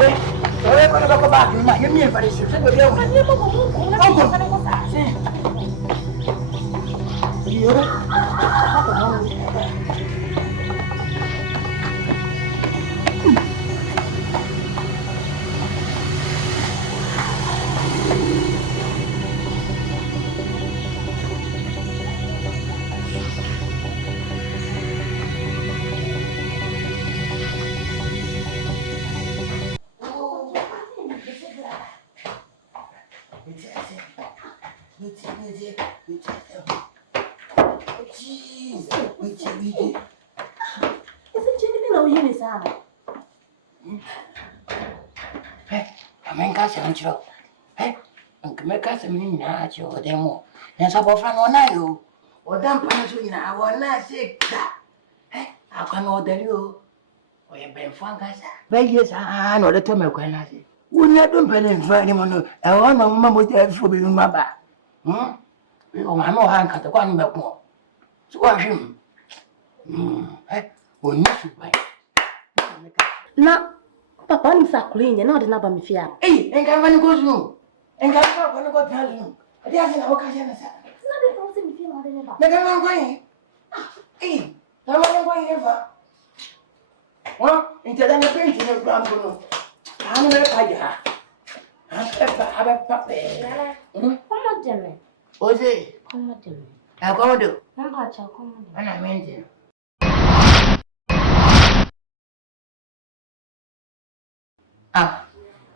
Olha quando vai acabar, mas eu me apareci, você vai ver. Amen casa não tirou. Me casa menina tirou demo. Nessa bofa não naio. O dampo não suina, o na secta. Agora não delio. O é bem fangasa. Beleza, não le tome com ela. O não dum bem fani mano. É o não mamo te fobi no maba. O mamo hanka to kwa nimbe ko. Suwa shim. O ni subai. Na papa ni sakulinye na odina ba mfia. Enga vani go zunu. Enga vani go tazu. Adi asina wakaje na sa. Na de ko se mfia na de ba. Nega vani go yin. Tama vani go yin fa. Intada na penti na bambo no. Ano me paja. Abe pape. Como deme? Oze. Como deme? Como do? Não pode ser como deme. Ana mente.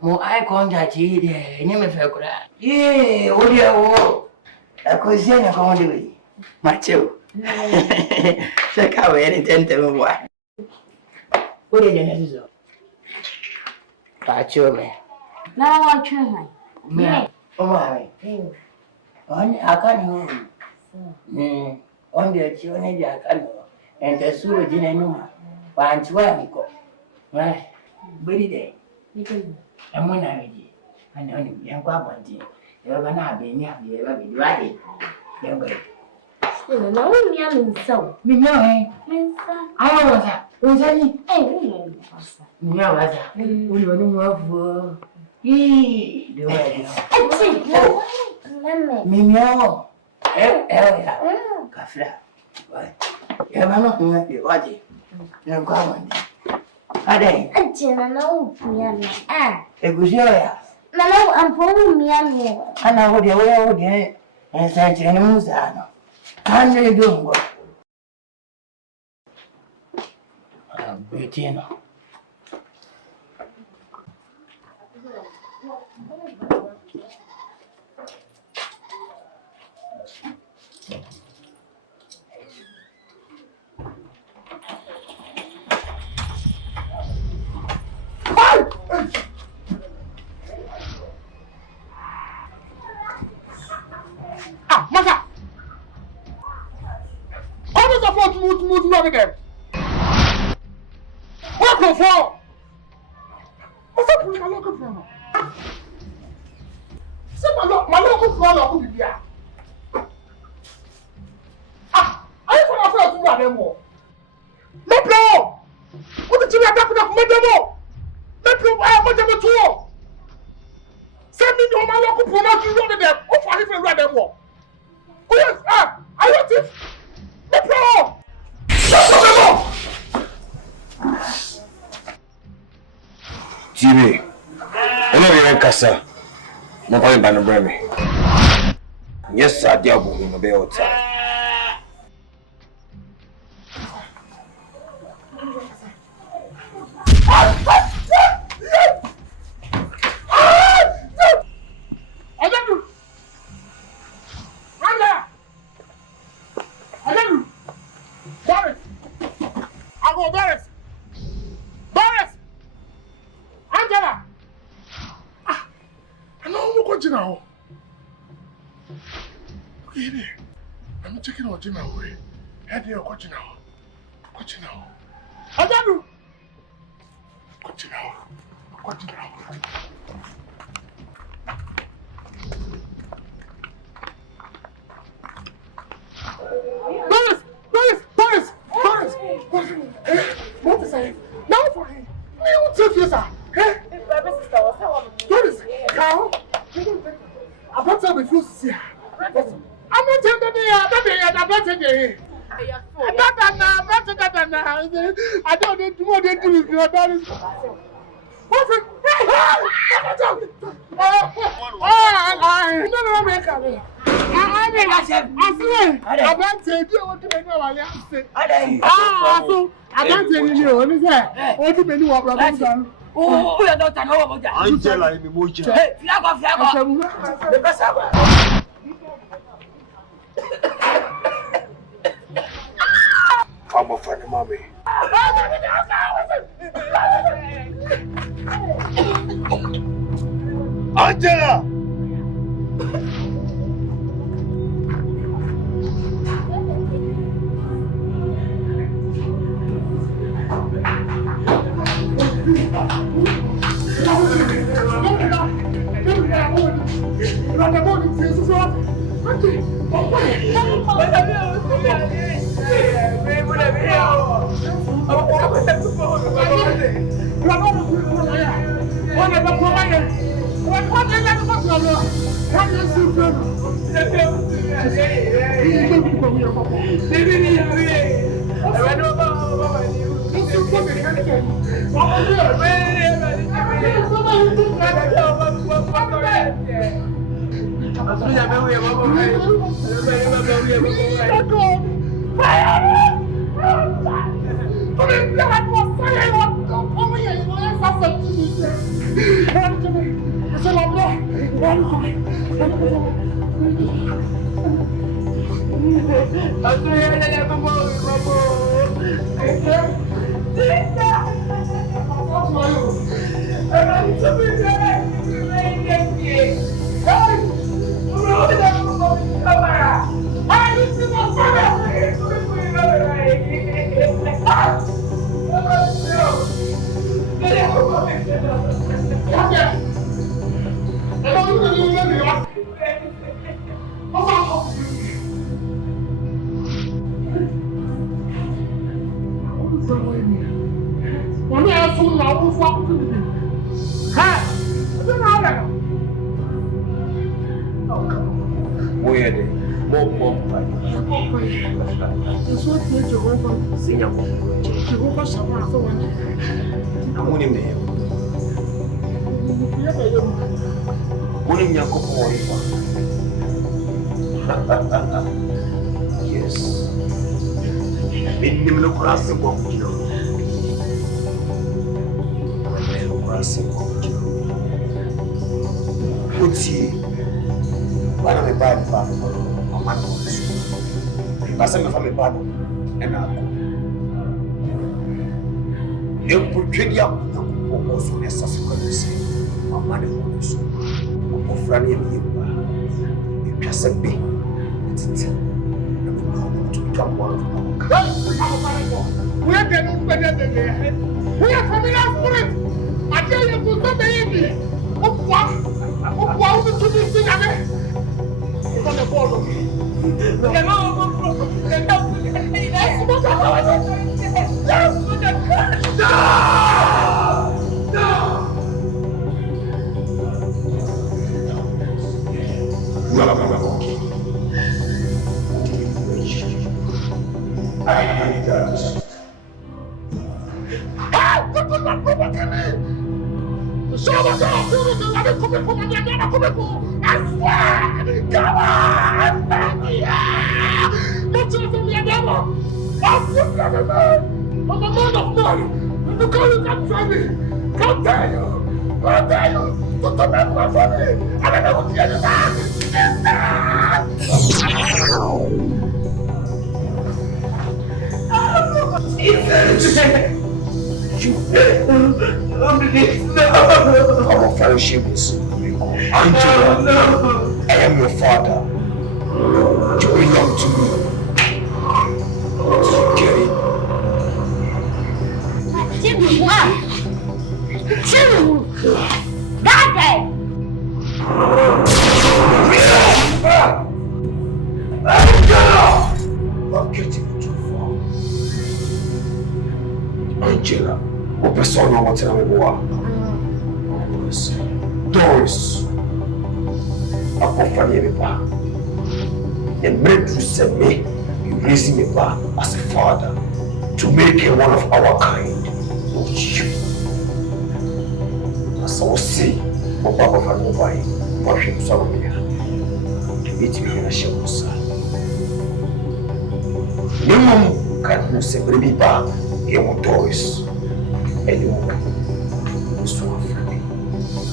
Mo ai conta ti de ni me fe kura. O dia o. A coisinha como de. Mateu. Você acaba ele tenta me voar. O dia de nezo. Pacho me. Na wa chuma. Me. O mai. On akanu. On dia chi on dia akanu. Ente suru jine numa. Panchwa niko. Right. Beri de. I'm not ready. I know you young quabonty. You're gonna be near the baby ready. Young girl. Still, no, me am so. Me know, I was that. Was any? No, was that? We were no more. The way. Me know. Cafra. You're not going to be watching. Young quabonty. Ade. Ajena na umiami. Egusioya. Na na ampo umiami. Ana hodi wewe hodi. Ensanje ni muzano. Ane dongo. Betino. Masa! How does the phone move over there? What the fuck? What's up with my local phone? Say my local phone will be here. Are you from after to do them more? No pro! What did you attack with my demo? No pro, I have them too. Send me to my local phone to run them. What for if you run them more? Oh yes, I want it. No problem. TV, I know you're in Casa. No problem, by the Bremy. Yes, sir, dear boy, in the bay outside. I'm checking out Jim away. Head here, watching now. Watching now. Adamu! Watching now. Watching now. Boris! What is it? Now for him. You take this out. What is cow? I bought some before to see her. I'm not telling you, I'm not telling you. I don't need to more than do with your daughter. What's it? I'm a friend of mommy. Angela! Yes. Minimum no crossing one kilo. Crossing one kilo. What's he? Why don't I buy the bottle for a man? I send my family bottle and I'll go. You put 20 up also necessary to say, my money wants to. Franny and you just a big. To become one of them. We are getting better than they We are coming out for it. I tell you to stop the enemy. What to this thing again? It's on the ball. I hate that. What was that property me? Show us all beautiful. I'm coming for my name. I'm coming for. I swear. Come on. Not just from your neighbor. I'm just like a man. I'm a man of money. You can't try me. Can't tell you. Can't tell you. To make my family. And I never see any man. Our fellowship is Angela. No. I am your father. You belong to me. Get it? Angela! I'm getting too far. Angela, what person I want to know? listen, Doris, I'm offering you back. And make you send me, you raising me back as a father to make her one of our kind. You. As I will see, what Papa Fanny by, what him some here. It will be a show, sir. No one can say, bring me back, here with Doris. And you will so afraid.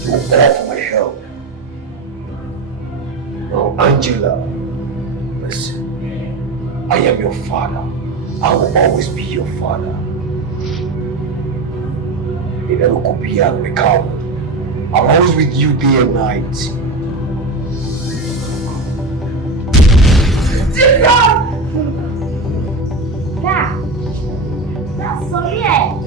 You will offer my help. Now, Angela, listen, I am your father. I will always be your father. If I could be at the cow, I'm always with you day and night. That's so yeah.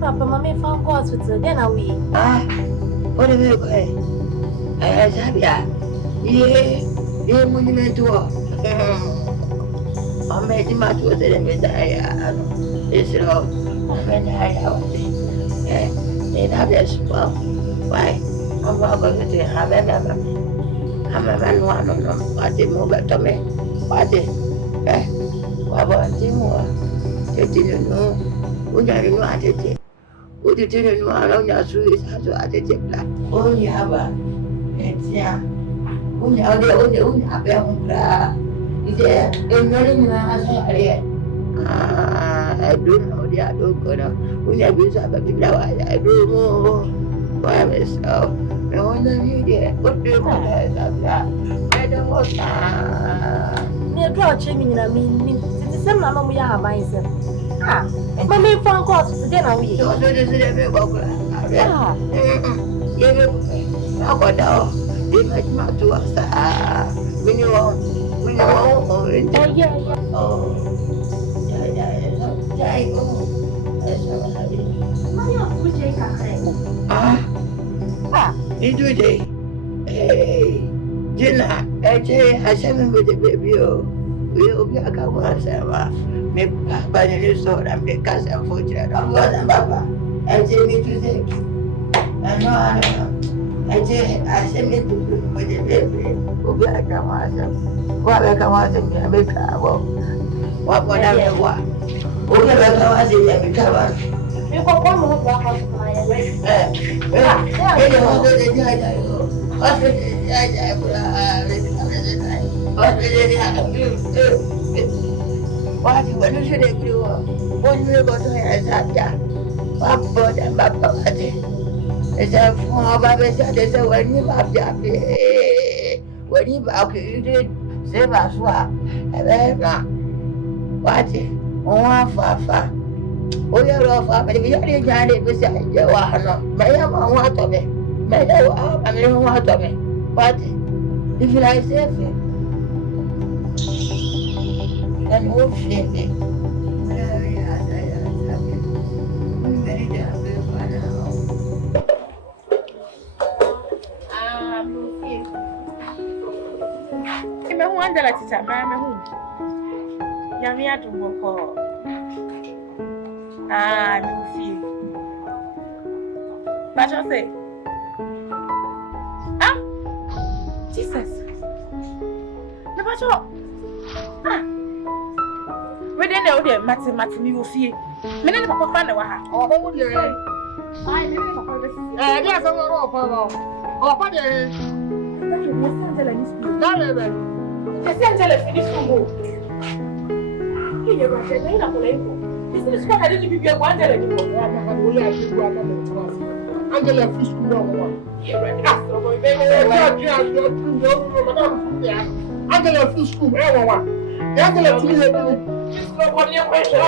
Papa, mommy found cause with the dinner we. What do you say? I said, yeah, monument to all. I made him out with the medaya. It's all. I mean, I have it. And I guess, well, why? I'm not going to have a man. I'm a man, one of them. What did move to me? What did? What about you? You didn't know. We don't know what it is. We didn't know how long your shoes has to add it. Oh, you have a. It's yeah. Only have a is there a running house? I don't know. They are don't go now. We have used up a big I don't know. Why myself? I want to read it. What do you want to have? I don't want near draw chimney. I mean, it's the same number we have myself. Mommy found cause with the dinner we. Don't do this in every bubble. How about now? They might not do us. We know, oh, yeah. Oh, into the Jenna, I sent with the baby. We'll be a couple of hours. Make by the new sword and make us a fortune. I'm going to Papa. I tell me to say, I know. I sent me to do with the baby. We'll be a couple of hours. What I come out and make travel. What would I have? We'll get a couple of hours and recover. You got one more house for my way. What you want to do? When we go to Hazard, what board and Papa? It's a form of a said, when you have when you back, you did save us. What? Oh, Fafa. Oh, you're off. I'm very jolly beside you. May I want to me? May I want to me? What? If you like safe, then move safely. Angela teacher, my home. Yamia to go. Ah, me feel. But I say, ah, Jesus. No matter. Ah, we didn't know the mathematics me will feel. Me never papa find the waha. Oh, what would you say? I never papa this. Yes, I'm not papa. Oh, what do you? Angela is good. That level. Yes, Angela finish school. Here, Roger, they not going to. This is what I didn't be a one day anymore. Angela fish school one. Angela fish school everyone. Angela to me. What your question?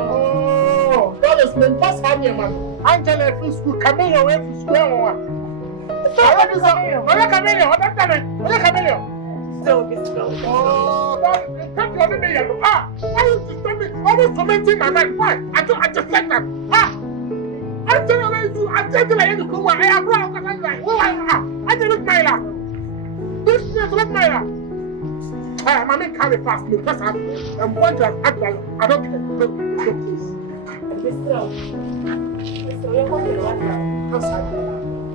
Oh, that is my first time, man. Angela fish school coming away from school one. Oh, that's what I mean. Ah, why you disturb me? Always commenting my mind. Why? I just like that. Ah, I'm telling you, I'm telling you, come on. I am wrong. I'm like, oh, I just my life. This is not my life. Ah, my man carry past me because I'm going to act like I don't care. Please. Mr. You're going to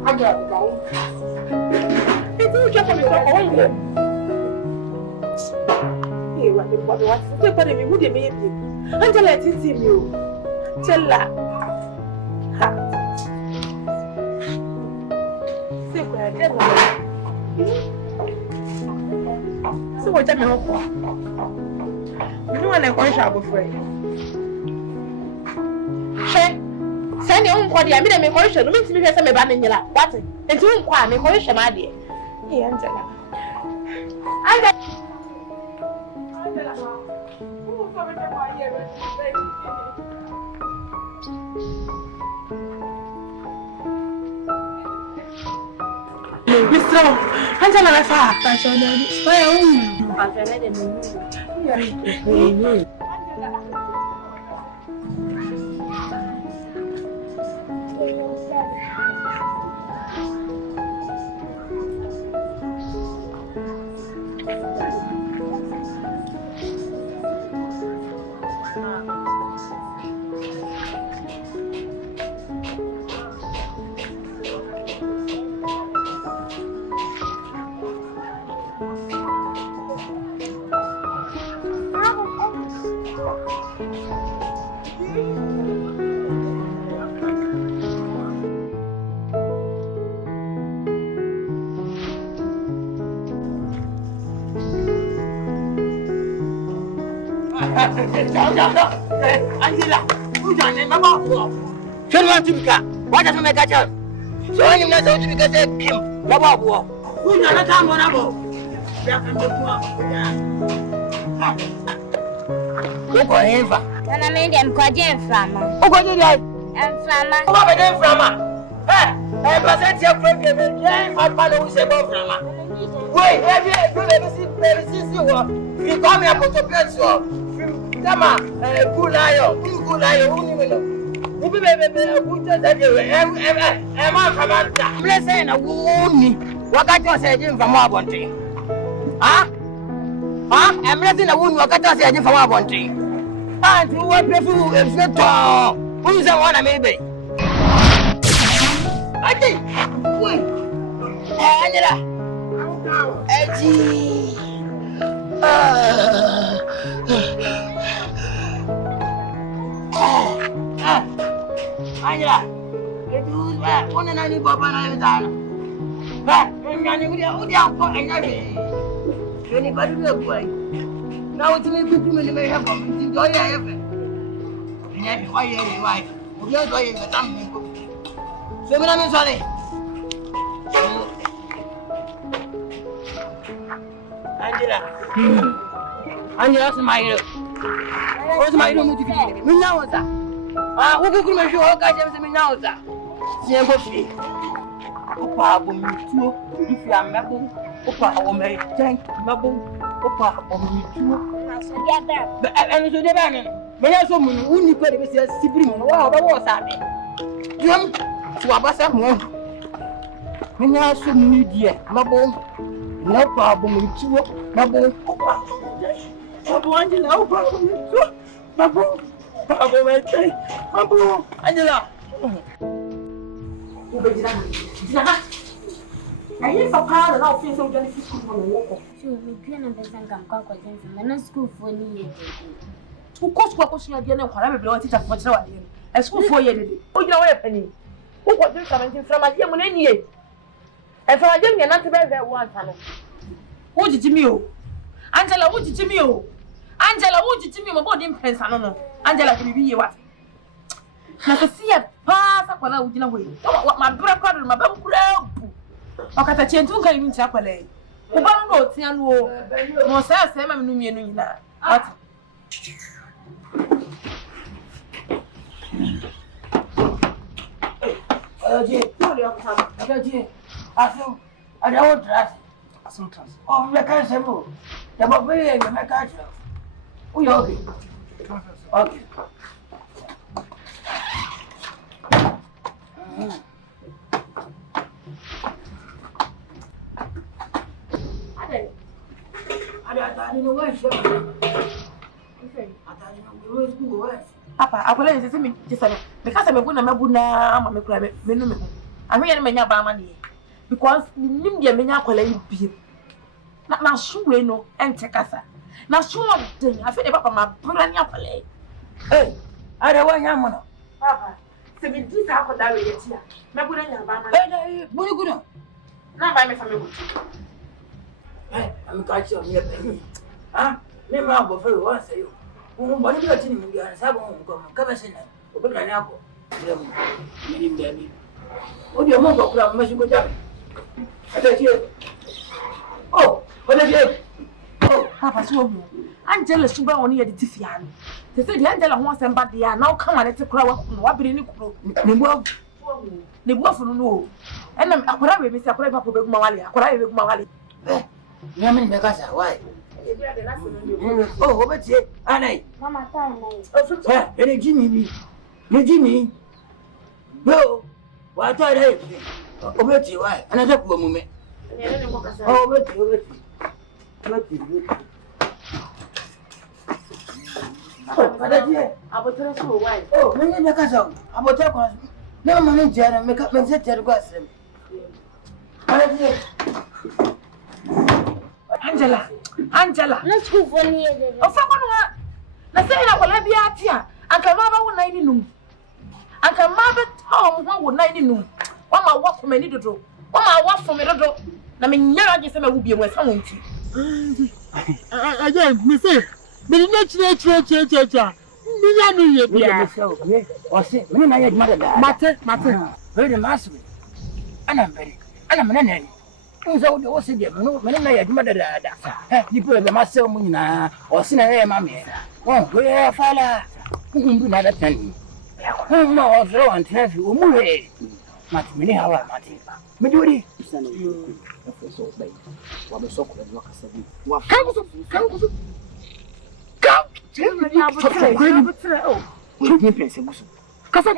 I'm going to go. It's all just for me. What the body me would be Angela you. Tell her. Ha. Say where so what am I for? You know when I go shop for you. Send your own body, I mean, I'm a question. Don't mean to be some abandoned. What? And to inquire, me question, my dear. Hey, Angela. Mr. Angela, my father. Angela, who's your name? What does make a job? So I'm not going to be Kim. Who's not a one about? And I made them quadrin from. Oh, what did I? And from. What did I from? Hey, I present your friend. My father will say, wait, have you seen you? You call me a potential. Tama, good liar, who will be blessed and a woman. What I just said from our body. Ah, I'm letting a woman what I just said from our body. And who will prefer if not all? Who is the one I may be? I think, wait, Angela, Angela, it was one and only Papa and I was on. But when you're anybody will go. Now it's me good to me to have come. Enjoy your effort. And why your wife? You're doing something. So, I'm sorry. Angela's my hero. What's my room to be? Me now, sir. Ah, who could make sure I get me now, sir? See, I'm going Papa, when you if you are Mabel, Papa, or may thank Mabel, Papa, or me too. But I'm so the banner. When I saw me, only put it as sibling, wow, that was happening. Jump to a bus. Mina so media, mabo. No problem with you, mabo. Mabo Angela, no problem with you. Mabo. Mabo, my thing. Mabo Angela. I hear for power and I'll feel so jealous from the walk. Sure, we can understand Gamco, and a school for me. Who cost what was again and whatever below teacher for so a school for you. Oh, you know a penny. Who was doing something from a young one year? And from a young and not to bear that one panel. Who did you? Angela, what did you? Angela, what did you mean about him? Prince, I don't know. Angela can be what? Now to see a pass up when I would in a way. What my brother and my baby grab. Okay, the change to come in chapel. Who don't know, Tiano, no, sir, Sam, and Numia. What? I don't trust. Oh, the castle. The Bobby and the Macacho. We okay. Okay. I don't know why. Papa, I will let you see me just because I'm a good Mabuna, I'm a crab, minimum. I mean, I'm a money because Nimbia Mena Colay be not now, sure, no, and take us. Now, sure, I feel about my brand new play. Hey, I don't want Yamano. Papa, 70 hours that way, yes, Mabuna Yamama. Hey, Buruguno. Now, by my family. Hey, I'm catching you. Huh? Me, my boy, once you. What are you doing? You are Sabon, come in. Open an apple. Baby. What do you want to come? Must you go down? I don't hear. Oh, what are you? Oh, Papa, so Angela Suba on here, the Tiffany. They said the Angela wants them, but they are now come and let's cry. What be in the wolf no. And I'm a Mr. Crab for Mawali. I cry with Mawali. Yamin Megasa, why? Oh, what's it? Anna, Mamma, time. oh, Jimmy. Jimmy. No, what are they? Oh, what's you? Why? Another woman. Oh, what's you? I will tell you why. Oh, many Megasa. I will talk on. No money, Jerry, make up and set your question. Angela, Let's go for me. of someone. Now say I will be at here. And come over 90 noon. And come over home 190 noon. One my work from a little door. One my work from a little door. I mean, you're just a will be with someone. Again, me say, me nature. Me no ye bia. O say, me na ye mother da. Mate. Very massive. And I'm very. And I'm nanny. So the was it? No, me na ye mother da. Eh, you put the master munina or sin a mammy. Oh, we are fala. Who do not attend? No, so and tell you, Mure. Mat many hour, Martin. Majority.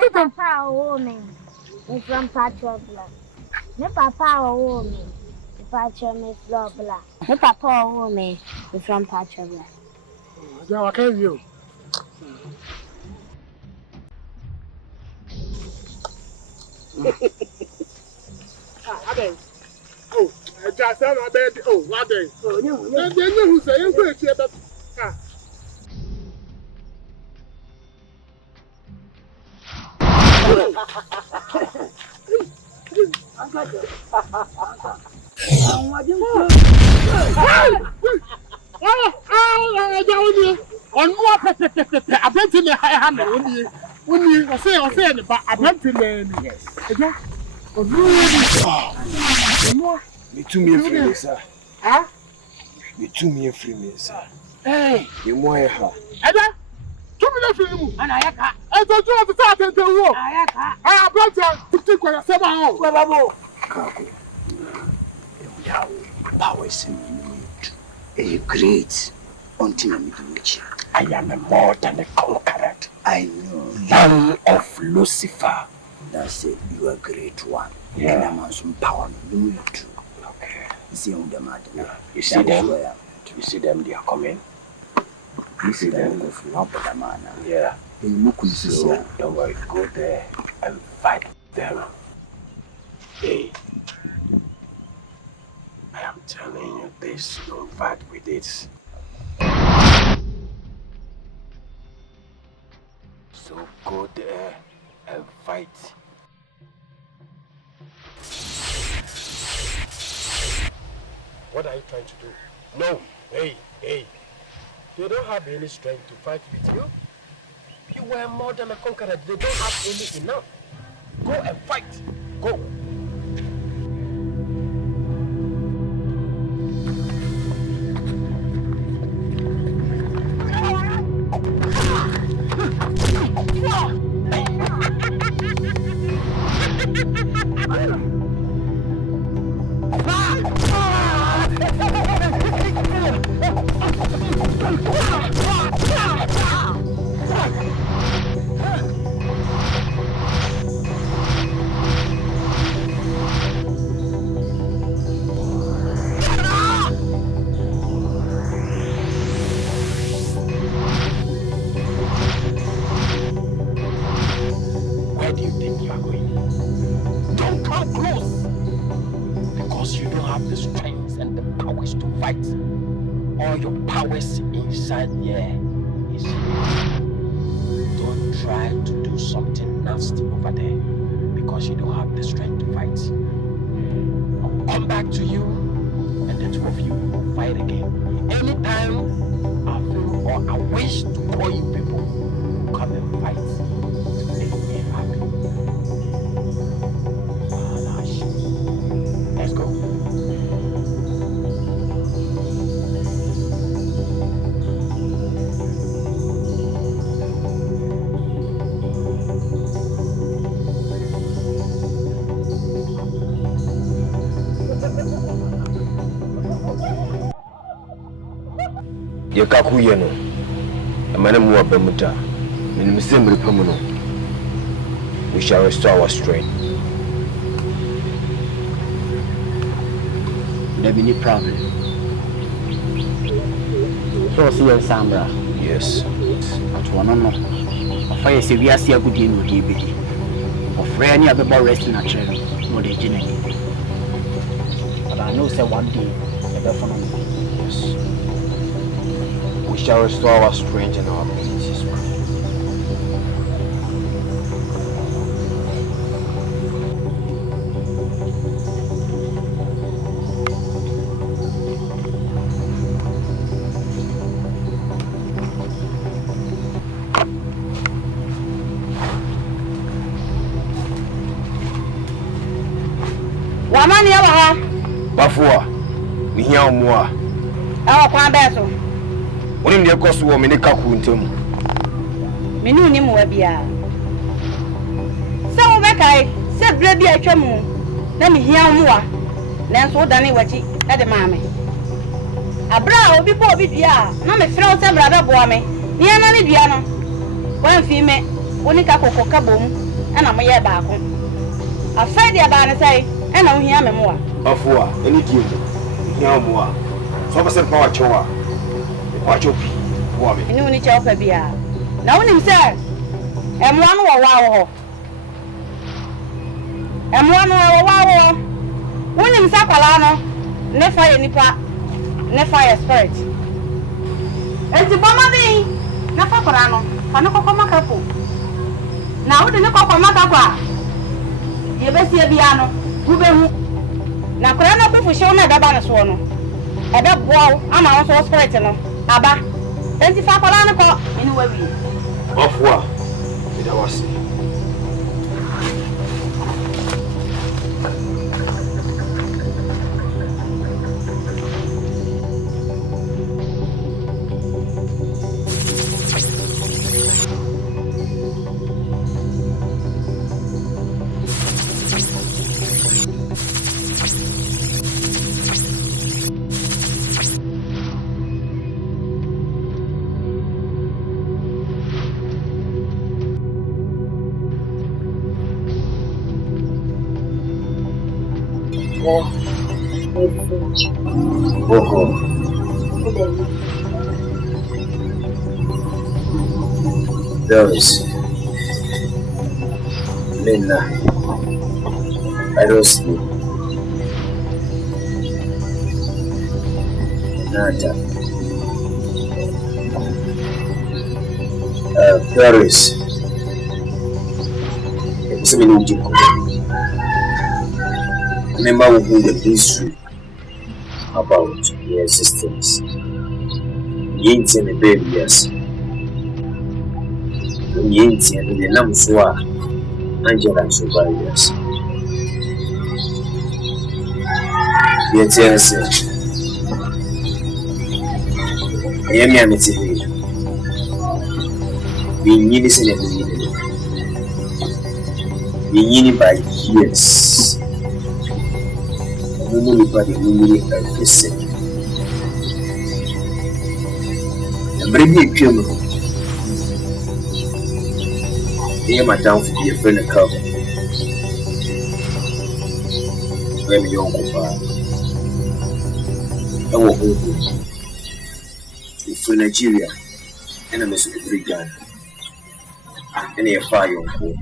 Papa woman from Paternal. My papa woman Paternal Flobla. My papa woman from Paternal. Ja, what can you? Oh, I just said my baby. Oh, what day? Oh, no, Then you who say you wait here, but on more I bet in the high hand when you say, but I bet in the yes. Me too me free, sir. Huh? Me too me free, sir. Hey, You more her. Ada, 2 minutes for you. and I can't. I told you to start at the war. I can't. I brought you to take on a 7 hours. Well, Kako. Now, power is in me. A great until I am a more than a conqueror. I know. Son of Lucifer. That's it. You are a great one. Yeah. And I'm some power. Okay. You see them. You see them, they are coming. You see them go for up with the man. Yeah. So don't worry, go there and fight them. Hey. I am telling you this, don't fight with it. So go there and fight. What are you trying to do? No, hey. They don't have any strength to fight with you. You were more than a conqueror. They don't have any enough. Go and fight. Go. All your powers inside there is here. Don't try to do something nasty over there because you don't have the strength to fight. I'll come back to you and the two of you will fight again. Anytime I feel or I wish to call you people, come and fight to make me happy. Let's go. Ye kakuye no amana mu abamuta menim se mrepamu no we shall restore our strength. There be no problem. So see you Sambra. Yes. But one no. After say we are see a good day no dey be. Of any other resting at trail no dey gene. But I know say one day the be for no. Yes. We shall restore our strength and our abilities. Wamani yawa Bafua, we hear more. Awa kwa beso. Oni ndiye kosu wo mene kaku ntem. Menu ni mu wabia. Se wo bekai, se bre bia atwamu. Na me hia mu a. Nanso wo dane wachi e de maame. Abra obi po obi dua, na me frɛ wo se bra be boa me. Ni ana ne dua no. Wan fi me, woni ka kokka bom, ana mo ye baako. Afai dia ba ne sai, ana wo hia me mu a. Bafua, eni die. Hia mu a. So ba se power chowa. Watch up, woman. You need to help a beer. Now, when him said, I'm one or wow. I'm one or wow. When him Sapalano, never any part, never a spirit. And the Bomadi, Nafaparano, Panoco Macapo. Now, the Noco Macaqua. You best see a piano, who be now, Corona for showing a Dabana I don't wow, I'm also spirit. Aba, 25 kolana ko anyway we. Ofwa. Ida wasi. Boko. Doris. Linda. I don't sleep. Nata. Doris. It's a minute. Remember the history about your existence. Yinti and the baby, yes. Yinti and the Namswa, Angela survivors. Yes, I am Yamiti. Being innocent and being by years. Only by the memory of the sick. And bring me a cure. Here, my town to be a friend of cover. When you uncle, I will hold you for Nigeria, and I must be free gun. And a fire uncle.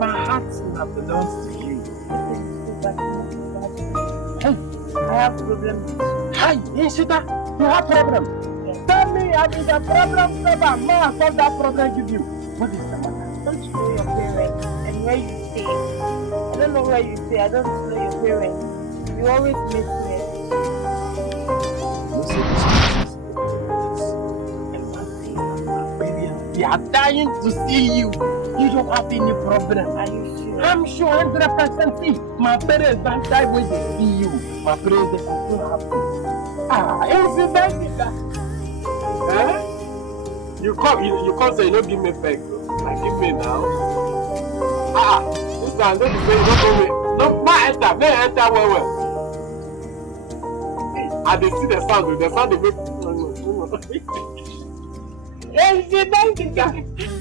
My heart belongs to you. I have problems. Hi, Ishita, you have problem. Tell me, I mean the problem solver. May I solve that problem with you? What is the matter? Don't you know your parents and where you stay? I don't know where you stay. I don't know your parents. You always miss me. We are dying to see you. You don't have any problem. Are you sure? I'm sure 100%. See, my parents don't die when they see you. My parents, they are so happy. Incident is that. Eh? You come say you don't give me back. Like give me now. This time don't be saying don't go away. No, may enter well. I dey see the sound they make.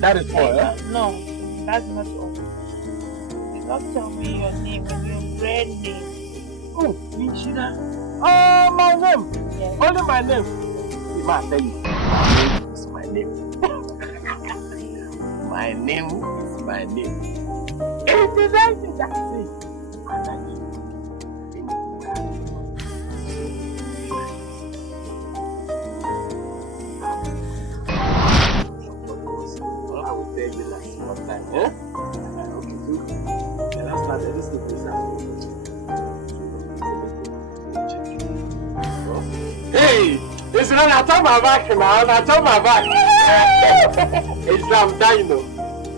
That is all, eh? No, that's not all. You don't tell me your name and your brand name. Oh, Nishida. Oh, my name. Yes. Only my name. See, ma, tell you. It's my name. My name is my name. It's that thing. I like you. I will tell you like one time, eh? Okay, so the last time this is hey, it's not I turn my back now, I turn my back. It's I'm dying though.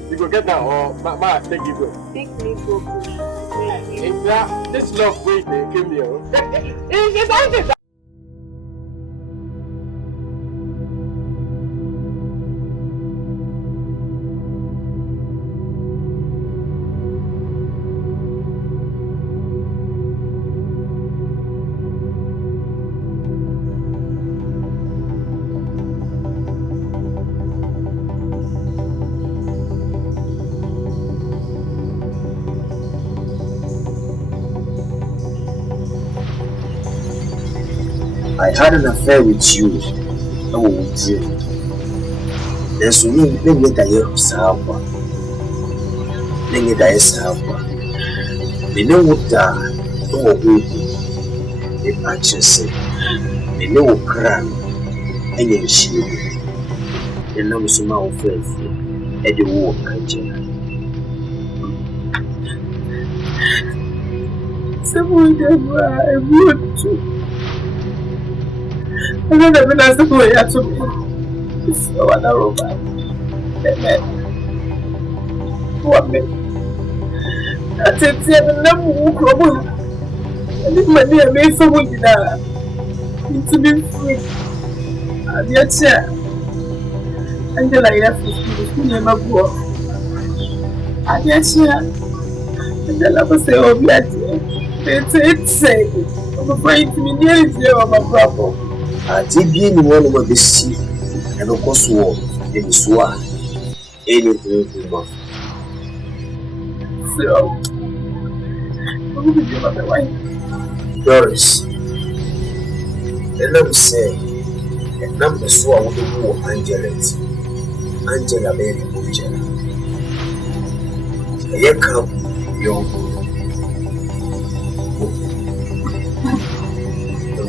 You go get that or ma take you go. Take me go, please. It's that this love wait they came here. It's I had an affair with you. Oh, with you. There's no need that you have. Nenge da esaba. Me ne wuta no obi. E pachese. Me ne ukran. Enye nshiri. and now so my friend at the war, Angela. Someone that I want to. I don't have enough to go yet to me. It's no other robot. What me? I said, I'm not moving. I need my dear made someone to be free. I'm yet here. Until I have to see my boy. I'm yet here. And the lover say, oh, it's safe. I'm afraid to be near you, my brother. I did be in one of the sea, and of course, war, and swore anything more. So, who did you have the wife? Doris, the number say, and number swore with the war, Angela baby, Angela. Here come your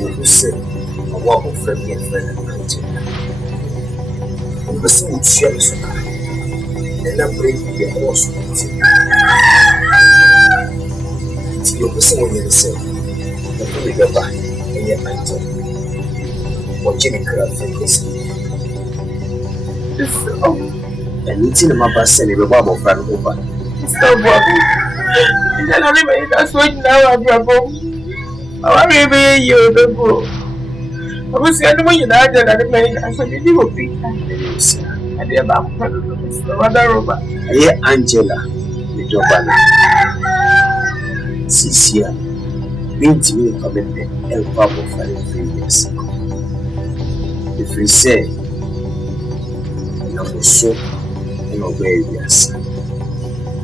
who said, a walk of friendly and friend Angela. You must see what she has to cry, and I'm bringing the horse with you. It's your person when you say, the fully go back, and yet Angela. Watching the crowd for this. And it's in my bus and a bubble of Bobby. So, Bobby, you don't even that's what now, Bravo. I may you the book. I was the other way you died and I made as a little bit. And the about other robot. I hear Angela, the Jobana. Cecilia, being to me commitment and bubble for 3 years. If we say, and so, and obey yes.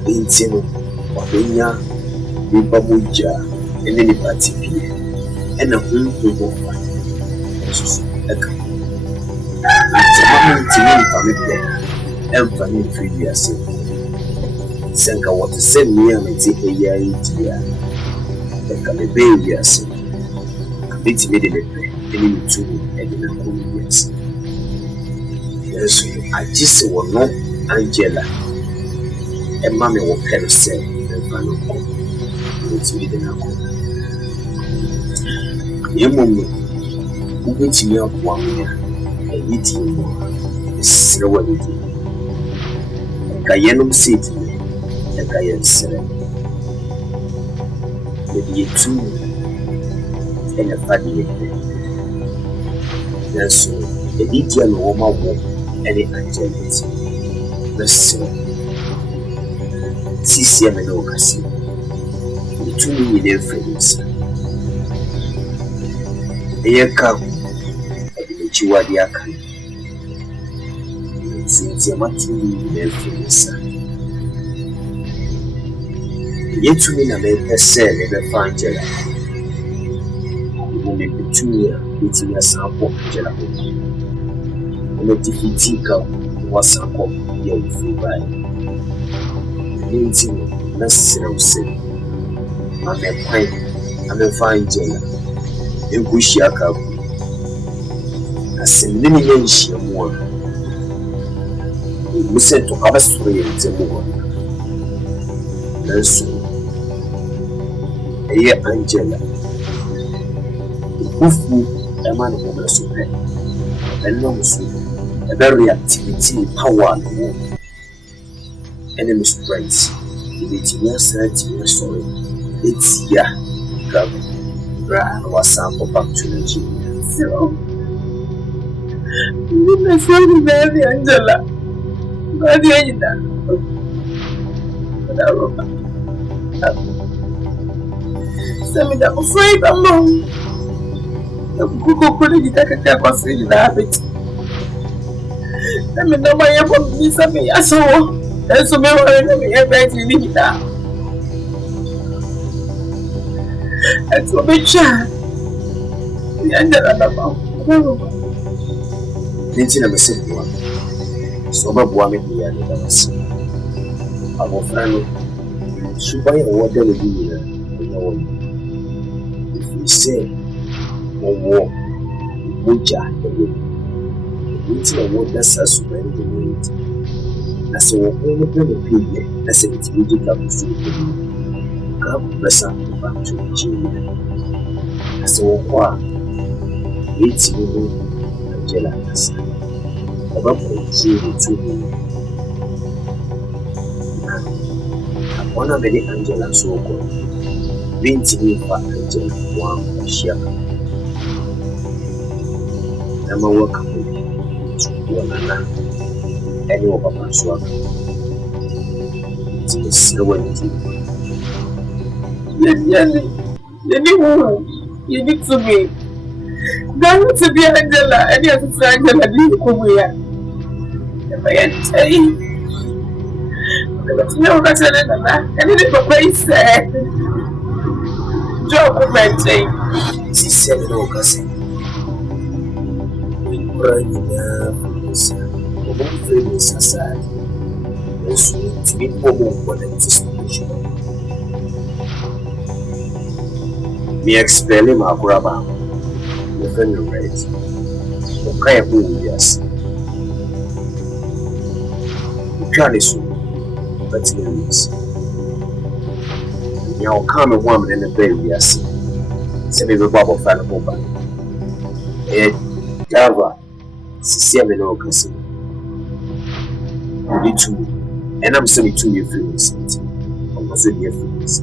Intino, Wabina, Bibamuja, and any party beer, and a home to go fight. It's a moment to me commitment, and for me 3 years. Sanka what to send me and take a year 8 year. Then come a baby years. It's made in a play, and in 2 and in a cool years. Yes, I just want not Angela. And Mammy will perish say, and Fanny it's made in a cool. You who went to me up 1 year and eating more is slower than you. Gayanum City, and Gayan Seven. Maybe a 2 and a fatty. Then so, a detail woman walk any angelity. Listen. Cecilia Menocasi. The 2 million friends. A year come, and the Chiwadiakan. Since I'm 2 million friends. Yet to me, I made a cell in the Fangela. You will make the 2 year meeting a sample of Angela. And the defeatika was a cop here with free by. Meeting, necessary say. I'm a pine, I'm a fine jailer. In Bushiaka. I say, many years more. We said to have a story in the morning. That's so. Here, Angela. Who a man who was so bad. And no so. A very activity, power, and war. Enemy strengths. It's sorry. It's ya. Come. Was sample back to Nigeria. So, you may say the baby Angela. But the Angela. Send me that afraid I'm wrong. Google couldn't get a cap of silly habit. Let me know my ever be something I saw. And so me ever to leave now. And so be child. The Angela. Didn't never said one. So, but one of the others. Our friend, Super, what they will be here. If we say, or war, Muja, It's a wonder says when the weight. I saw a whole period as a typical come press up back to the chimney. I saw a 8 Angela has about 2 one of the Angela so called. Vinci for Angela one share. I'm a work one another. Any of our swag. It is the way it you need to be. Going to be Angela, and you have to try Angela to come here. I tell you, but no, that's another. And then Papa said, Joe, my thing. She said, no, cousin. We crying enough, I'm afraid it's a sad. It's to be more than anticipation. Me explaining my grandma. The friend right. Okay, who yes. You can't assume, but it is. Now come a woman in the baby, yes. Send me the bubble fan of mobile. Java, Sicily, no cousin. You need to, and I'm sending to your feelings. I'm also your feelings.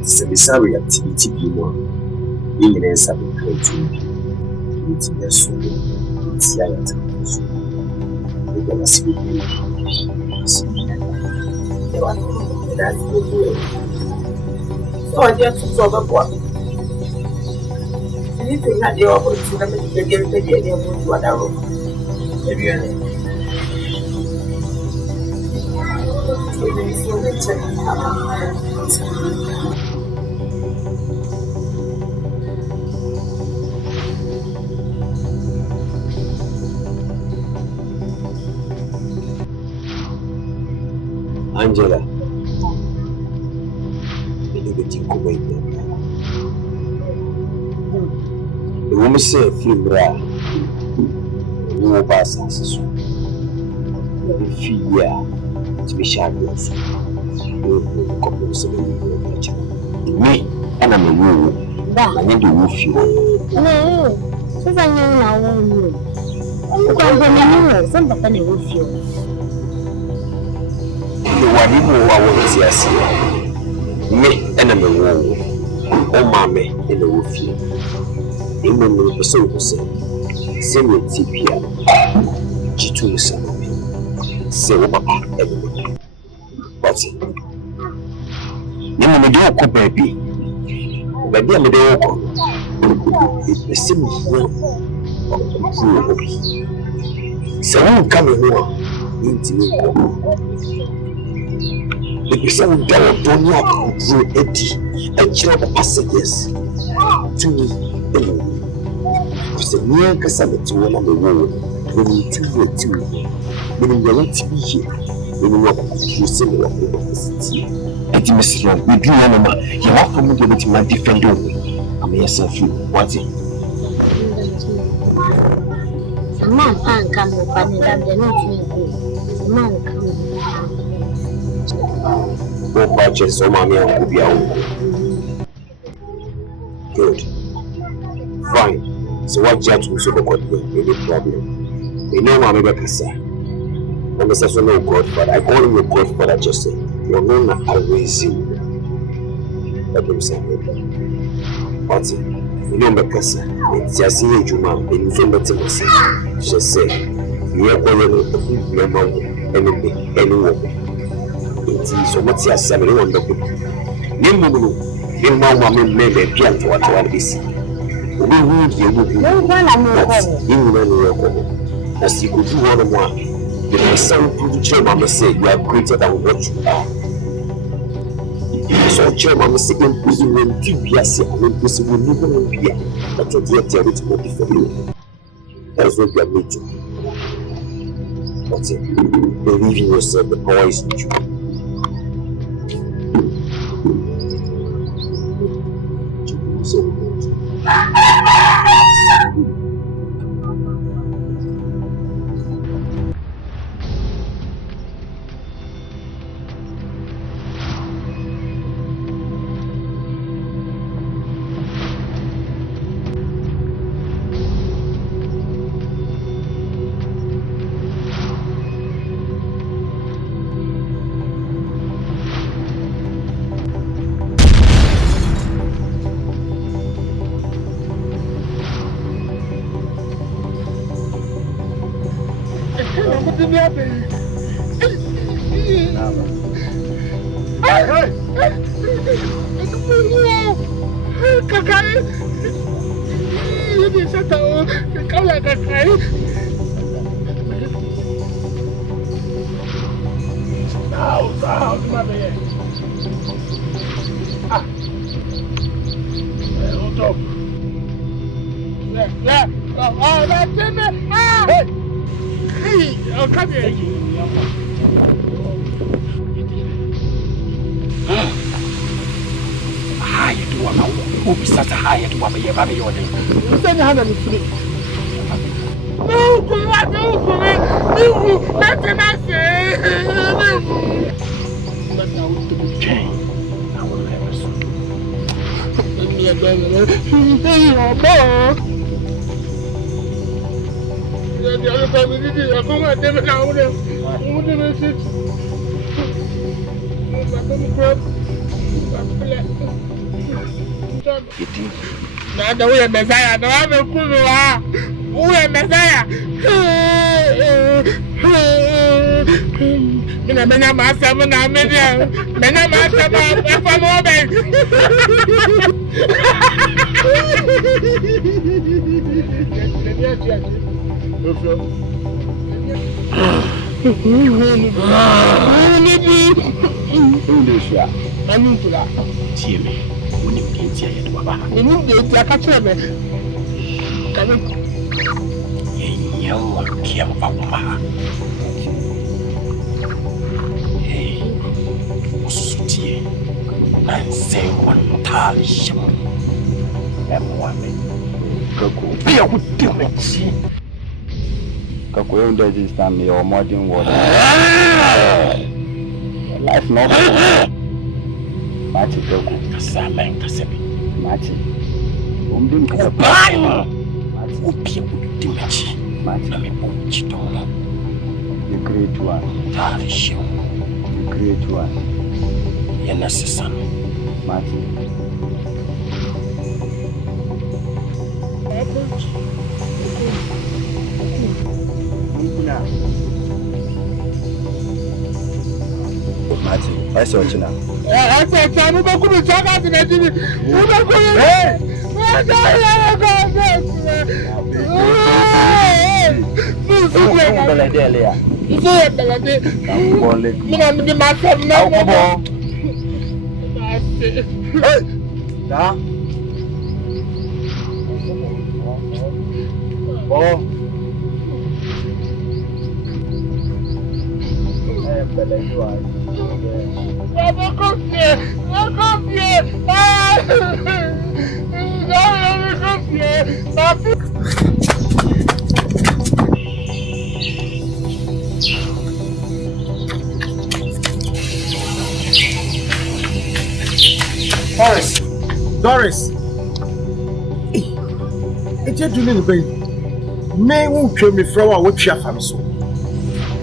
It's a bizarre activity, you want. Being an answer to you. It's a soul. It's giant. We're going to see you. That's good. So I just saw the boy. Anything that you're going to them is against the idea of what I wrote. Angela, you get to come in. The woman said, Fibra, no passes. The fear to be shadows. Me, and I'm a woman. I need to move you. No, so I know now. I'm going to somebody with you. You want him who I want to see me and I'm a woman. Oh, mammy, in the roof. In the middle of so to say, send me TPR. She told me something. Say, Papa, everybody. What's it? You know, me don't come, baby. Baby, I'm a dog. It's the same one. So, I'm coming home. Into me. The person don't know through a job of passages to me. Because the near Cassandra one on the road, when you two were two, when you were to be here, when you were to similar university. And Miss Long, we do know, you have to move to my defender. I'm yourself, you what's it? A man can't come with family that they're not me. A man come. No purchase, so mommy will be out. Good. Fine. So what judge will so got any problem? You know, Mamma Cassa. I'm a son of Godfather. I call him your Godfather, just say. Your name I raise you. Let him say, what's it? You know, Cassa. It's just a Juma, and you don't let she say, you are going to your mom, anyone. So much as 7 on the book. Nimble, you know, Mamma made a piano to what I see. We would you would you know, as you could do one on one. The son to Chairman say you are greater than what you are. So Chairman say in prison when TPS and prison will never appear, but to get there it will be for you. That's what you are made to. What's it? Believe in yourself, the power is in you. Nada, we are Messiah. No, I'm a cool. We are Messiah. Mena master, mena master, Kakoyo does this time your modern world. Life not Mati Kaku. Kasame, Kasebi. Mati. Umbim Kasabai. Mati. Upia Dimachi. Mati. Namibuchitono. The great one. Tarishu. The great one. Yenasesan. Mati. Mati, I saw you now. I said, I'm going to talk about the Navy. Doris. It's just doing the baby. May won't kill me from our watch your family.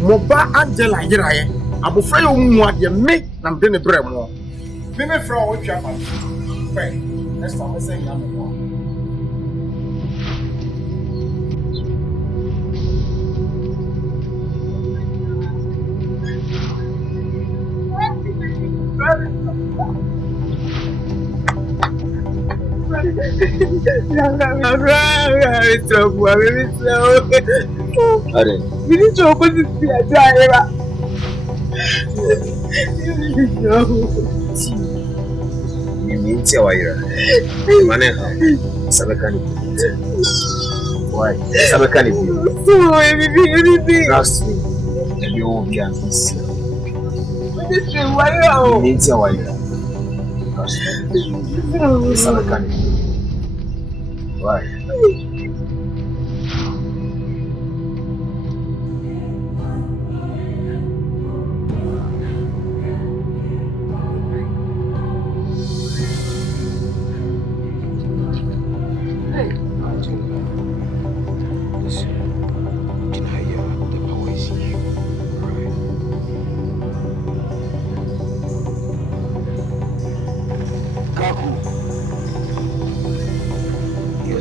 Moba Angela Yeraye. I'm afraid you want your make and bring a bread more. Women from watch your family. Wait, next time I say I'm more.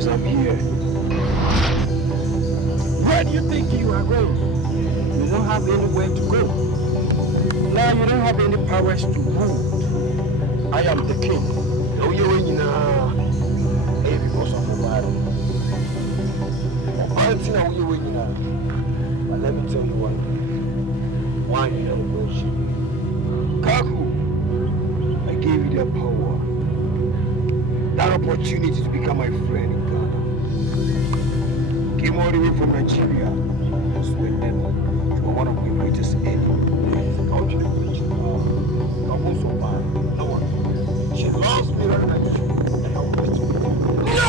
I'm here. Where do you think you are going? You don't have anywhere to go. Now you don't have any powers to rule. I am the king. Oh, you're in because of the battle. But let me tell you one thing. Why you don't bullshit? Kaku, I gave you that power. That opportunity to become my friend in Ghana. Came all the way from Nigeria. Just went there. You are one of my greatest enemies. How do you reach the power? I'm also bad. No one. She loves me rather than you. And I'm going to no!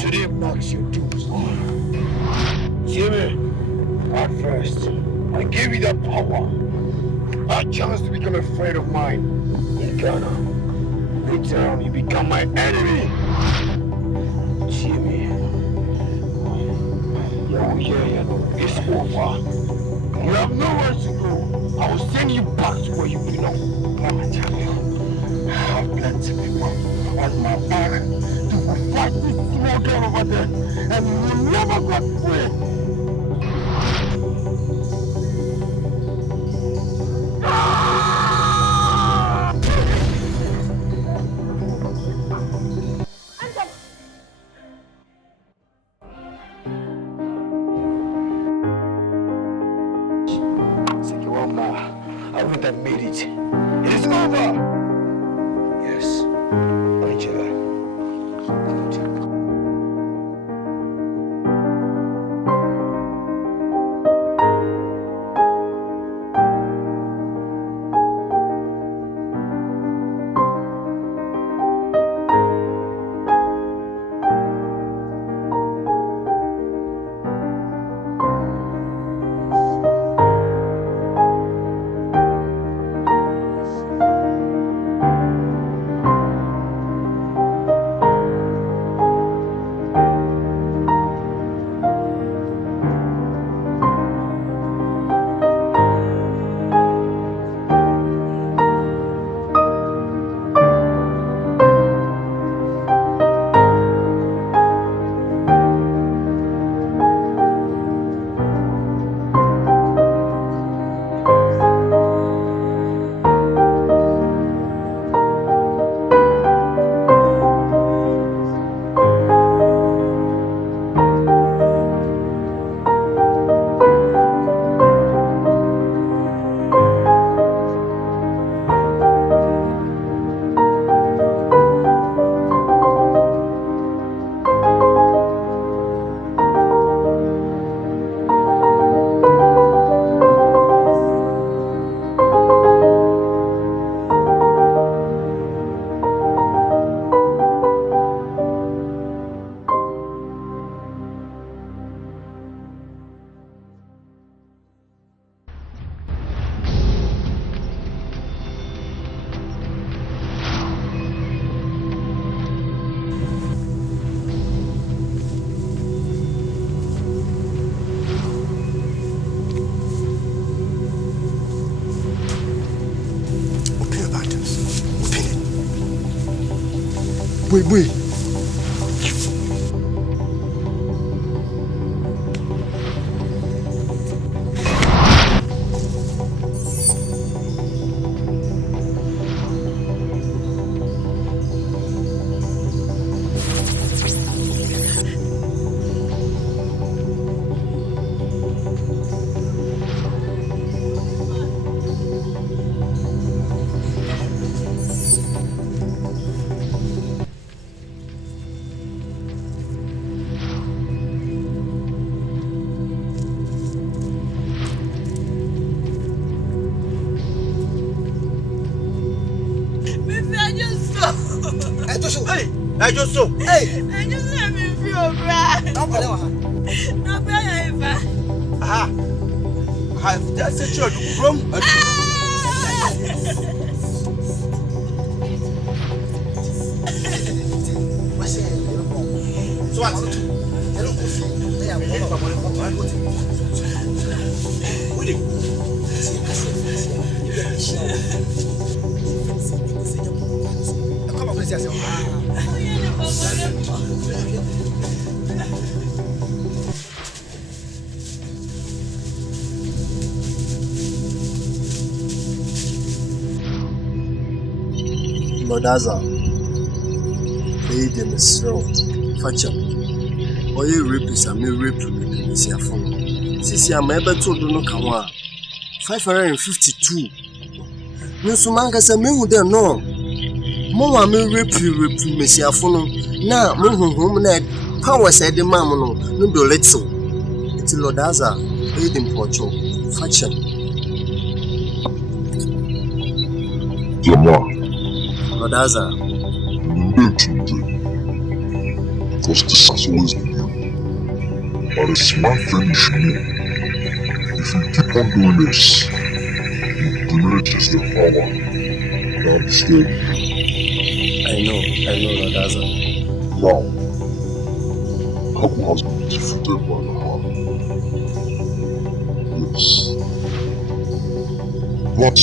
Today marks your doom. Jimmy, at first, I gave you that power, a chance to become a friend of mine in Ghana. Later on, you become my enemy. Jimmy, it's over. You have nowhere to go. I will send you back to where you belong. Mama, tell you, I have plenty of people on my back to fight this small girl over there, and you will never get free. I wouldn't have made it. It is over! Yes, Angela. Wait. I just so. Hey. I just let me feel bad. No problem. Aha. I've just a church from so what? Modaza, Lady Miss Row, Fatcham, or you rapist and me rape Miss Yafon. Sisi, I'm able to do no Kawa 552. No, so man can say, me who don't know. More me rape Miss Yafon. Now, home power said the mamma no do let's so. It's Lodaza, Lady Porcho, Fatcham. Lodaza. Because this has always been you. But it's one thing you should know. If you keep on doing this, you diminish the power that is there. I know, Lodaza. Now, Kaku has been defeated by the heart. Yes. But,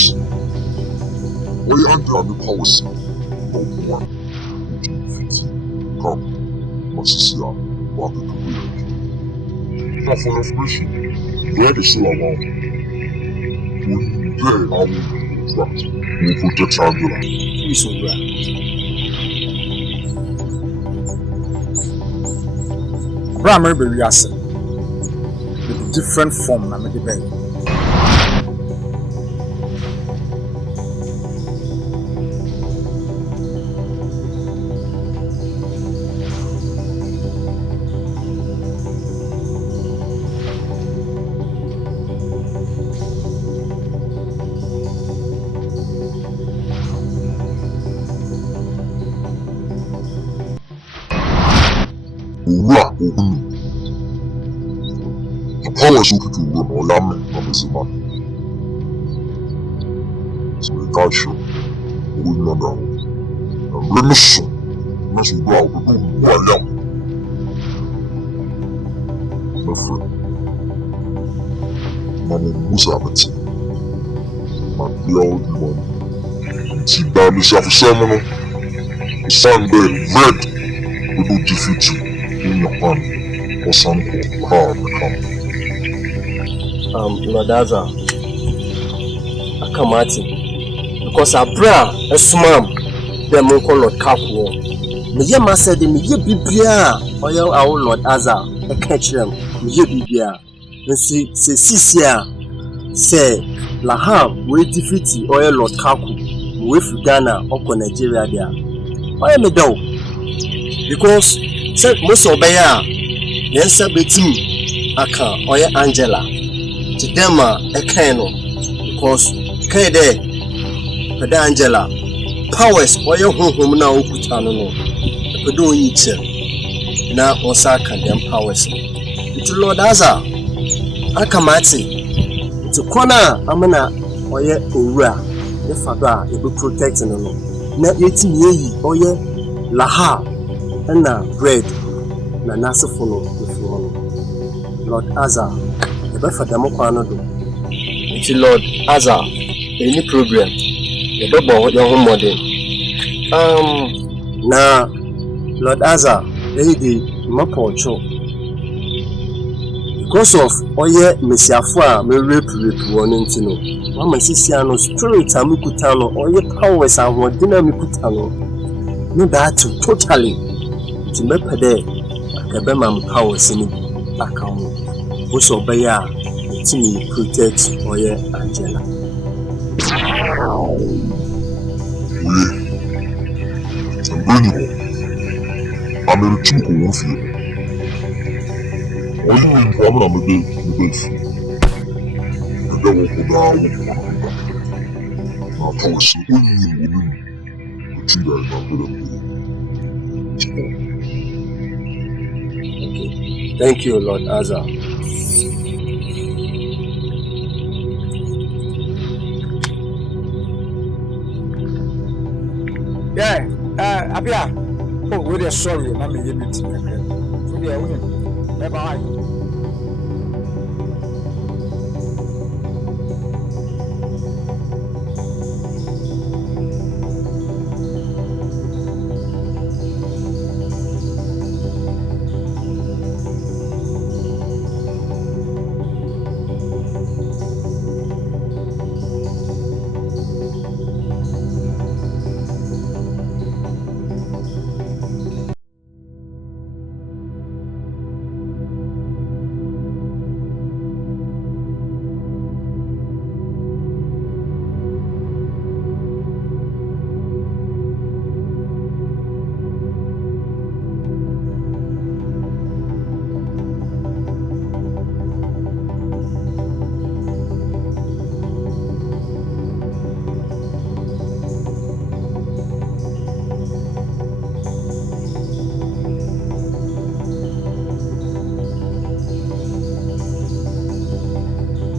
why aren't there any powers? No one. Come, Masisia, back at the village. Now for information, God is still around. When there are contract, we will protect Angela. Who is Obra? Brammer be reason. With different form na me de bay. The power is okay to run or yam and is a man. So you can't show. We know that. And bring me so. Let's go out the room who I am. My friend. Mama Musa Abati. My blood money. See down the self seminal. The sun there red. We will defeat you in your hand. Or some called come. Lodaza, Akamati, because Abra, a swam, the Monko Lord Kapu. Me Yama said, me ye bibia, or our Lord Aza, a catch them, me ye bibia. And see, Sisia, say, Laham, we defeat or Lord Kaku, with Ghana or Nigeria there. Why am I down? Because, said most of Baya, yes, between Aka or Angela. Chidema Ekeno because Kede Peda Angela powers or your home now Kutano no Pedo Yiche na Osaka them powers. It's Lord Aza Akamati it's a corner Amana or ye Ura the father it will protect no na 18 ye or ye Laha and na bread na Nasafono with Lord Aza. For them, it's Lord Aza. Any problem? The double your home model. Na Lord Aza, lady Mapocho. Because of Oye Messiafua, me rape one intino. Mama Sisiano spirit Amikutano, Oye powers and what dinner Mikutano. No, that totally. It's Mepade, Akabemam powers in account. Most of Baya, Timmy protect Oye Angela. I'm in a two of you. Only when I'm a bit, and then we'll go down with one another. Now, I was only in the two that I'm Okay. Thank you, Lord Azar. Yeah, Abia. Oh, we're sorry, I'm a unit. So, yeah, never mind.